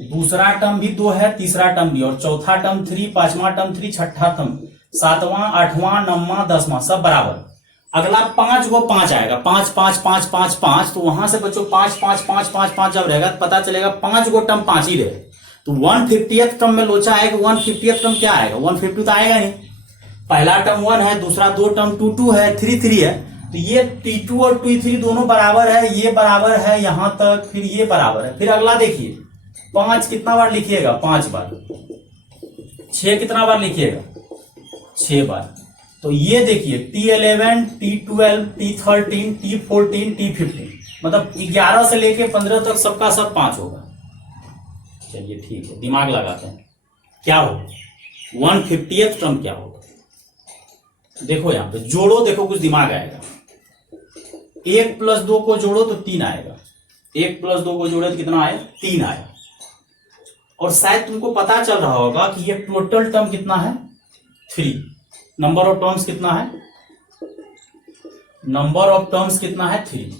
दूसरा टर्म भी 2 है, तीसरा टर्म भी, और चौथा टर्म 3, पांचवा टर्म 3, छठा टर्म 7वां 8वां 9वां 10वां सब बराबर। अगला 5 को 5 आएगा, 5 5 5 5 5, तो वहां से बच्चों 5 5 5 5 5 जब रहेगा तो पता चलेगा 5 को टर्म 5 ही रहे। तो 1/50th टर्म में लोचा है कि 1/50th टर्म क्या आएगा, 150 तो आएगा नहीं। पहला टर्म 1 है, दूसरा 2 टर्म 2 2 है, 3 3 है, तो ये T2 और T3 दोनों बराबर है, ये बराबर है यहां तक, फिर ये बराबर है। फिर अगला देखिए 5 कितना बार लिखिएगा, 5 बार। 6 कितना बार लिखिएगा, 6 बार। तो ये देखिए T11 T12 T13 T14 T15, मतलब 11 से लेके 15 तक सबका सब 5 होगा। चलिए ठीक है, दिमाग लगाते हैं। क्या होगा 1/50th टर्म क्या होगा। देखो यहां पे जोड़ो, देखो कुछ दिमाग आएगा। 1 + 2 को जोड़ो तो 3 आएगा, 1 + 2 को जोड़े तो कितना आया 3 आया। और शायद तुमको पता चल रहा होगा कि ये टोटल टर्म कितना है 3, नंबर ऑफ टर्म्स कितना है, नंबर ऑफ टर्म्स कितना है 3।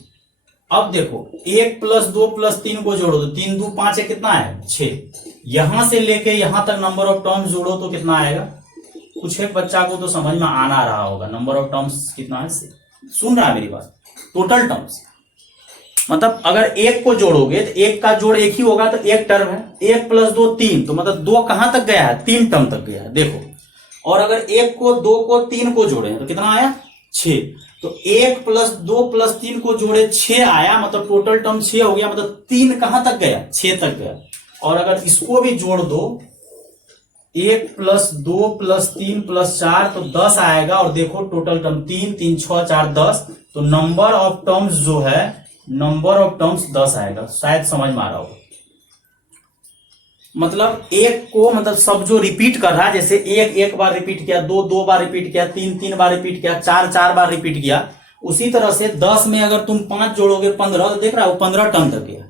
अब देखो 1 + 2 + 3 को जोड़ो तो 3 2 5 है, कितना है 6। यहां से लेके यहां तक नंबर ऑफ टर्म्स जोड़ो तो कितना आएगा। कुछ एक बच्चा को तो समझ में आना रहा होगा, नंबर ऑफ टर्म्स कितना है, सुन रहा है मेरी बात। टोटल टर्म्स मतलब अगर 1 को जोड़ोगे तो 1 का जोड़ 1 ही होगा तो 1 टर्म है। 1 + 2 3, तो मतलब 2 कहां तक गया है 3 टर्म तक गया है, देखो। और अगर 1 को 2 को 3 को जोड़े तो कितना आया 6। तो 1 + 2 + 3 को जोड़े 6 आया, मतलब टोटल टर्म 6 हो गया, मतलब 3 कहां तक गया 6 तक गया। और अगर इसको भी जोड़ दो 1 + 2 + 3 + 4 तो 10 आएगा। और देखो टोटल टर्म 3 3 6 4 10, तो नंबर ऑफ टर्म्स जो है, नंबर ऑफ टर्म्स 10 आएगा। शायद समझ में आ रहा होगा। मतलब 1 को मतलब सब जो रिपीट कर रहा है, जैसे 1 1 बार रिपीट किया, 2 2 बार रिपीट किया, 3 3 बार रिपीट किया, 4 4 बार रिपीट किया, उसी तरह से 10 में अगर तुम 5 जोड़ोगे 15, तो देख रहा है वो 15 टर्म तक गया।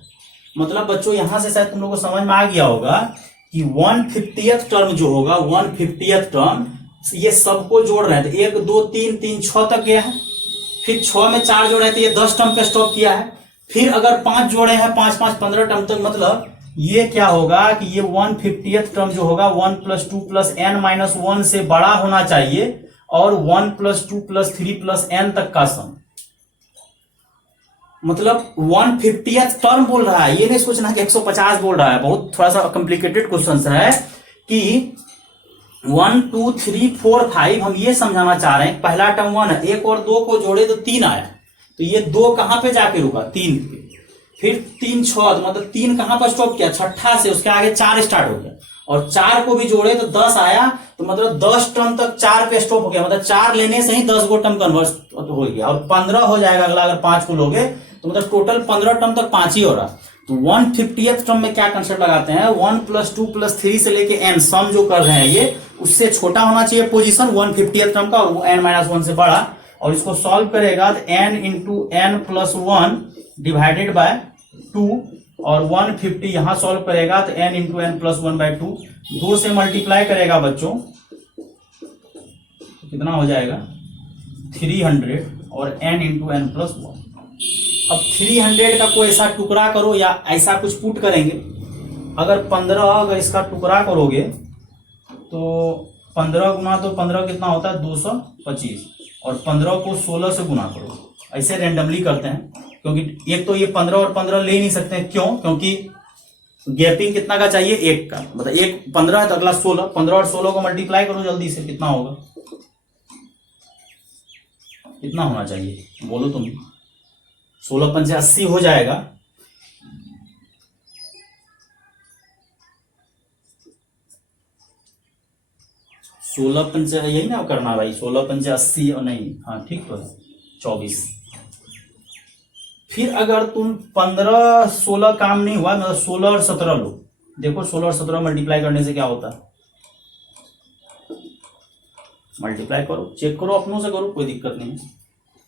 मतलब बच्चों यहां से शायद तुम लोगों को समझ में आ गया होगा कि 1/50th टर्म जो होगा 1/50th टर्म, ये सबको जोड़ रहे हैं तो 1 2 3 3 6 तक गया है। फिर 6 में 4 जोड़े तो ये 10 टर्म पे स्टॉप किया है। फिर अगर 5 जोड़े हैं 5 5 15 टर्म तक, मतलब ये क्या होगा कि ये 1/50th टर्म जो होगा 1 + 2 + n-1 से बड़ा होना चाहिए, और 1 + 2 + 3 + n तक का सम। मतलब 1/50th टर्म बोल रहा है, ये नहीं सोचना कि 150 बोल रहा है। बहुत थोड़ा सा कॉम्प्लिकेटेड क्वेश्चन है कि 1 2 3 4 5 हम ये समझाना चाह रहे हैं। पहला टर्म 1 है, 1 और 2 को जोड़े तो 3 आया, तो ये 2 कहां पे जाके रुका 3 पे। फिर 3 6, तो मतलब 3 कहां पर स्टॉप किया छठा से, उसके आगे 4 स्टार्ट हो गया। और 4 को भी जोड़े तो 10 आया, तो मतलब 10 टर्म तक 4 पे स्टॉप हो गया। मतलब 4 लेने से ही 10 गो टर्म कन्वर्ट हो गया, और 15 हो जाएगा अगला अगर 5 को लोगे, तो मतलब टोटल 15 टर्म तक 5 ही हो रहा। तो 1/50th टर्म में क्या कंसेप्ट लगाते हैं, 1 + 2 + 3 से लेके n सम जो कर रहे हैं ये, उससे छोटा होना चाहिए पोजीशन 1/50th टर्म का, और n-1 से बड़ा। और इसको सॉल्व करेगा तो n × n + 1 डिवाइडेड बाय 2, और 150 यहां सॉल्व करेगा तो n × n + 1/2, 2 से मल्टीप्लाई करेगा बच्चों तो कितना हो जाएगा 300, और n × n + 1। अब 300 का कोई ऐसा टुकड़ा करो या ऐसा कुछ पुट करेंगे। अगर 15 अगर इसका टुकड़ा करोगे तो 15 गुना तो 15 कितना होता है 225, और 15 को 16 से गुना करो। ऐसे रेंडमली करते हैं, क्योंकि एक तो ये 15 और 15 ले नहीं सकते हैं। क्यों? क्योंकि गैपिंग कितना का चाहिए 1 का, मतलब 1 15 है तो अगला 16, 15 और 16 को मल्टीप्लाई करो जल्दी से, कितना होगा, कितना होना चाहिए बोलो तुम। 16 × 5 = 80 हो जाएगा। सोलह पंच यही ना करना भाई, 16 × 5 = 80, और नहीं हाँ ठीक तो है 24। फिर अगर तुम 15 16 काम नहीं हुआ, मतलब 16 और 17 लो। देखो 16 और 17 मल्टीप्लाई करने से क्या होता है, मल्टीप्लाई करो, चेक करो अपनों से करो, कोई दिक्कत नहीं है।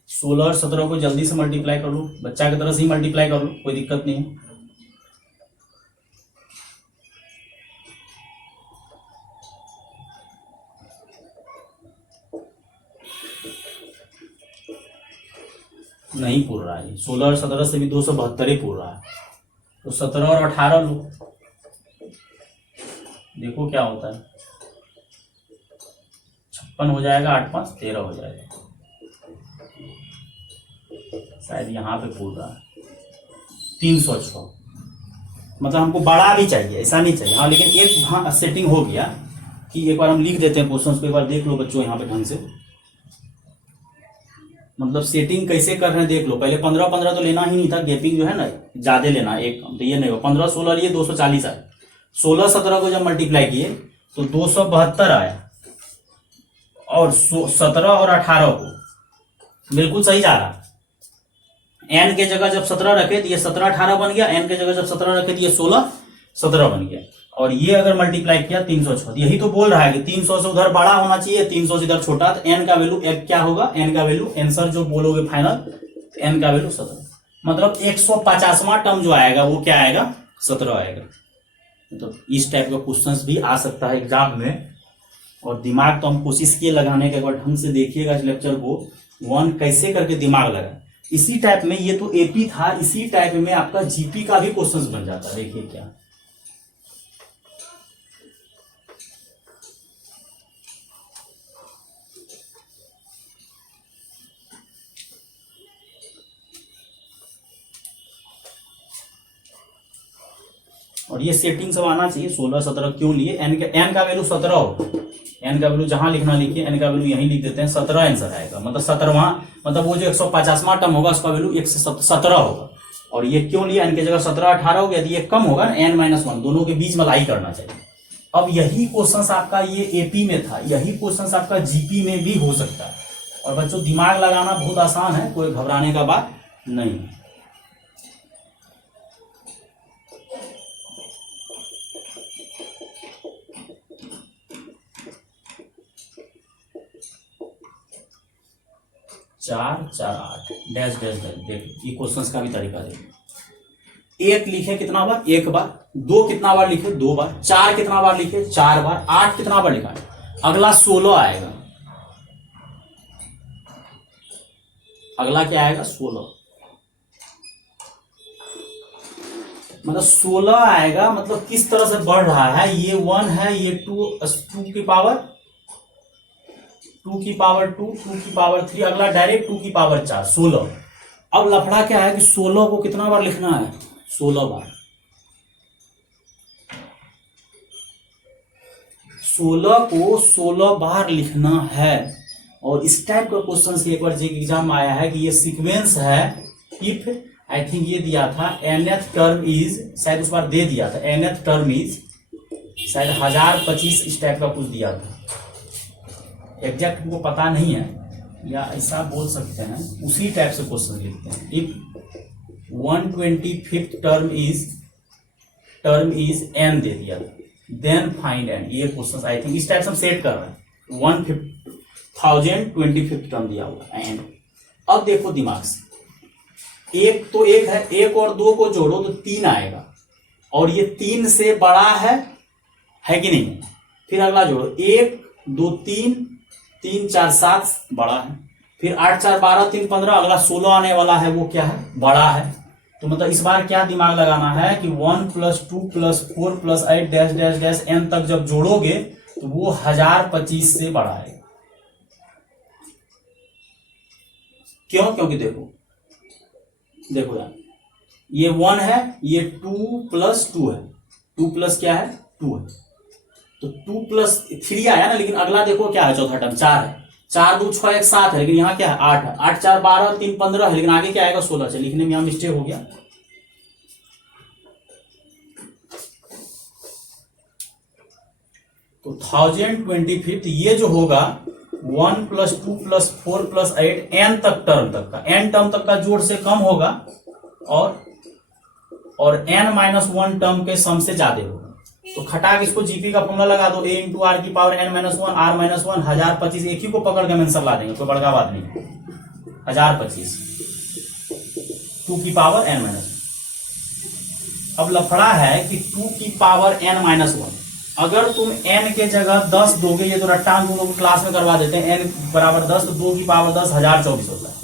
16 और 17 को जल्दी से मल्टीप्लाई कर लो, बच्चा की तरह से ही मल्टीप्लाई कर लो, कोई दिक्कत नहीं है। नहीं पूर रहा है 16 और 17 से भी 272 ही पूर रहा है। तो 17 और 18 लो, देखो क्या होता है, 56 हो जाएगा, 8 5 13 हो जाएगा। शायद यहाँ पे पूर रहा है 306। मतलब हमको बड़ा भी चाहिए, ऐसा नहीं चाहिए हाँ, लेकिन एक सेटिंग हो गया कि एक बार हम लिख देते हैं क्वेश्चन को, एक बार देख लो बच्चों यहाँ पे ढंग से। मतलब सेटिंग कैसे कर रहे हैं देख लो। पहले 15 15 तो लेना ही नहीं था, गैपिंग जो है ना ज्यादा लेना, एक तो ये नहीं हो 15 16 लिए 240 आए। 16 17 को जब मल्टीप्लाई किए तो 272 आया, और 17 और 18 को बिल्कुल सही जा रहा। एन के जगह जब 17 रखे तो ये 17 18 बन गया, एन के जगह जब 17 रखे तो ये 16 17 बन गया। और ये अगर मल्टीप्लाई किया 306, यही तो बोल रहा है कि 300 से उधर बड़ा होना चाहिए, 300 से इधर छोटा, तो एन का वैल्यू क्या होगा, एन का वैल्यू आंसर जो बोलोगे फाइनल, तो एन का वैल्यू 17, मतलब 150वां टर्म जो आएगा वो क्या आएगा, 17 आएगा। तो इस टाइप का क्वेश्चंस भी आ सकता है एग्जाम में, और दिमाग तो हम कोशिश किए लगाने के, अगर ढंग से देखिएगा इस लेक्चर को, वन कैसे करके दिमाग लगा। इसी टाइप में, ये तो एपी था, इसी टाइप में आपका जीपी का भी क्वेश्चंस बन जाता है। देखिए क्या, और ये सेटिंग सब आना चाहिए। 16 17 क्यों लिए, एन का वैल्यू 17 हो, एन का वैल्यू जहां लिखना लिखिए, एन का वैल्यू यहीं लिख देते हैं, 17 आंसर आएगा, मतलब 17वां, मतलब वो जो 150वां टर्म होगा उसका वैल्यू 1 से 17 होगा। और ये क्यों लिया, एन की जगह 17 18 हो गया, यदि ये कम होगा ना n-1, दोनों के बीच में लाई करना चाहिए। अब यही क्वेश्चन आपका ये एपी में था, यही क्वेश्चन आपका जीपी में भी हो सकता है। और बच्चों दिमाग लगाना बहुत आसान है, कोई घबराने का बात नहीं। चार चार आठ डैश डैश डैश, देखिए ये क्वेश्चंस का भी तरीका देखिए। एक लिखे कितना बार, एक बार, दो कितना बार लिखे, दो बार, चार कितना बार लिखे, चार बार, आठ कितना बार लिखा है, अगला 16 आएगा, अगला क्या आएगा 16, मतलब 16 आएगा, मतलब किस तरह से बढ़ रहा है, ये 1 है, ये 2 की पावर 2 की पावर 2 2 की पावर 3, अगला डायरेक्ट 2 की पावर 4 16। अब लफड़ा क्या है कि 16 को कितना बार लिखना है, 16 बार, 16 को 16 बार लिखना है। और इस टाइप का क्वेश्चन एक बार एग्जाम आया है कि ये सीक्वेंस है, इफ आई थिंक ये दिया था nth टर्म इज, शायद उस बार दे दिया था nth टर्म इज शायद 1025, इस टाइप का कुछ दिया था, एग्जैक्ट हमको पता नहीं है, या ऐसा बोल सकते हैं, उसी टाइप से क्वेश्चन लिखते हैं। If 125th term is n दे दिया, देन फाइंड n, ये क्वेश्चन आई थिंक इस टाइप से हम सेट कर रहे हैं। 1025th टर्म दिया हुआ एंड, अब देखो दिमाग से, एक तो एक है, एक और दो को जोड़ो तो 3 आएगा, और ये 3 से बड़ा है कि नहीं, फिर अगला जोड़ो 1 2 3 3 4 7 बड़ा है, फिर 8 4 12 3 15, अगला 16 आने वाला है, वो क्या है, बड़ा है। तो मतलब इस बार क्या दिमाग लगाना है कि 1 + 2 + 4 + 8 डैश डैश डैश n तक जब जोड़ोगे तो वो 1025 से बड़ा है। क्यों, क्योंकि देखो यार, ये 1 है, ये 2 + 2 है, 2 प्लस क्या है 2 है, तो 2 + 3 आया ना, लेकिन अगला देखो क्या है, चौथा टर्म 4 है, 4 2 6 1 7 है, लेकिन यहाँ क्या है 8 है, 8 4 12 3 15 है, लेकिन आगे क्या आएगा 16 से, लिखने में यहाँ मिस्टेक हो गया। तो 1025th ये जो होगा 1 + 2 + 4 + 8 n तक टर्म तक का, n टर्म तक का जोड़ से कम होगा, और n-1 टर्म के सम से ज्यादा होगा। तो खटाक इसको जीपी का फॉर्मूला लगा दो, a × r की पावर n-1 r-1 1025, एक ही को पकड़ के आंसर ला देंगे, कोई बड़का बात नहीं, 1025 2 की पावर n-1। अब लफड़ा है कि 2 की पावर n-1, अगर तुम n के जगह 10 दोगे, ये तो रट्टा हम लोग क्लास में करवा देते हैं, n = 10 तो 2 की पावर 10 1024 होता है,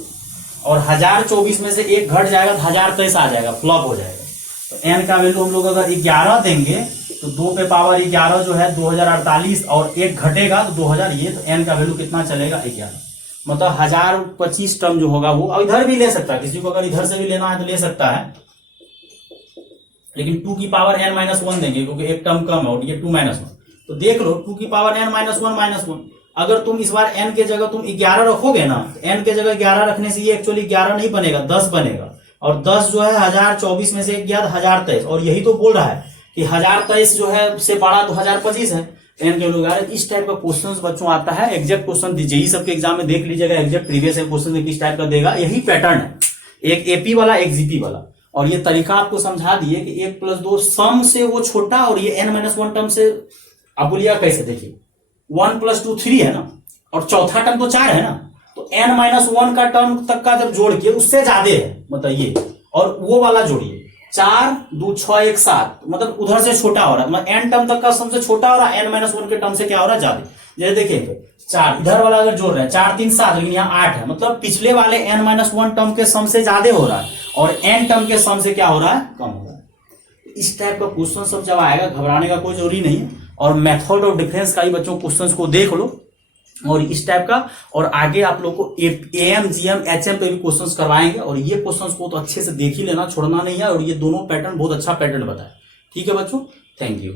और 1024 में से एक घट जाएगा तो 1023 आ जाएगा, फ्लॉप हो जाएगा। तो n का वैल्यू हम लोग अगर 11 देंगे तो 2 पे पावर 11 जो है 2048, और एक घटेगा तो 2000, ये तो n का वैल्यू कितना चलेगा 11, मतलब 1025 टर्म जो होगा वो इधर भी ले सकता है, किसी को अगर इधर से भी लेना है तो ले सकता है, लेकिन 2 की पावर n-1 देंगे क्योंकि एक टर्म कम है, और ये 2-1, तो देख लो 2 की पावर n-1 अगर तुम इस बार n के जगह तुम 11 रखोगे ना, तो n के जगह 11 रखने से ये एक्चुअली 11 नहीं बनेगा, 10 बनेगा, और 10 जो है 1024 में से एक गया 1023, और यही तो बोल रहा है कि 1023 जो है से बड़ा तो 1025 है, n के लोग। इस टाइप का क्वेश्चन बच्चों आता है, एग्जैक्ट क्वेश्चन जेईई सबके एग्जाम में देख लीजिएगा, एग्जैक्ट प्रीवियस क्वेश्चन किस टाइप का देगा, यही पैटर्न है, एक एपी वाला एक जीपी वाला। और ये तरीका आपको समझा दिए कि 1+2 सम से वो छोटा और ये n-1 टर्म से। अब बोलिए कैसे, देखिए 1+2 3 है ना, और चौथा टर्म तो 4 है ना, तो n-1 का टर्म तक का जब जोड़ के उससे ज्यादा है, बताइए, और वो वाला जोड़िए 4 2 6 1 7, मतलब उधर से छोटा हो रहा है, मतलब n टर्म तक का सम से छोटा हो रहा है, n-1 के टर्म से क्या हो रहा है, ज्यादा। जैसे देखिए 4 इधर वाला अगर जोड़ रहे हैं 4 3 7, लेकिन यहाँ 8 है, मतलब पिछले वाले n-1 टर्म के सम से ज्यादा हो रहा है, और n टर्म के सम से क्या हो रहा है, कम हो रहा है। इस टाइप का क्वेश्चन सब जब आएगा घबराने का कोई जरूरी नहीं है, और मेथड ऑफ डिफरेंस का ही बच्चों क्वेश्चन को देख लो, और इस टाइप का, और आगे आप लोग को एएम जीएम एचएम पे भी क्वेश्चंस करवाएंगे, और ये क्वेश्चंस को तो अच्छे से देख ही लेना, छोड़ना नहीं है, और ये दोनों पैटर्न बहुत अच्छा पैटर्न बताए। ठीक है बच्चों, थैंक यू।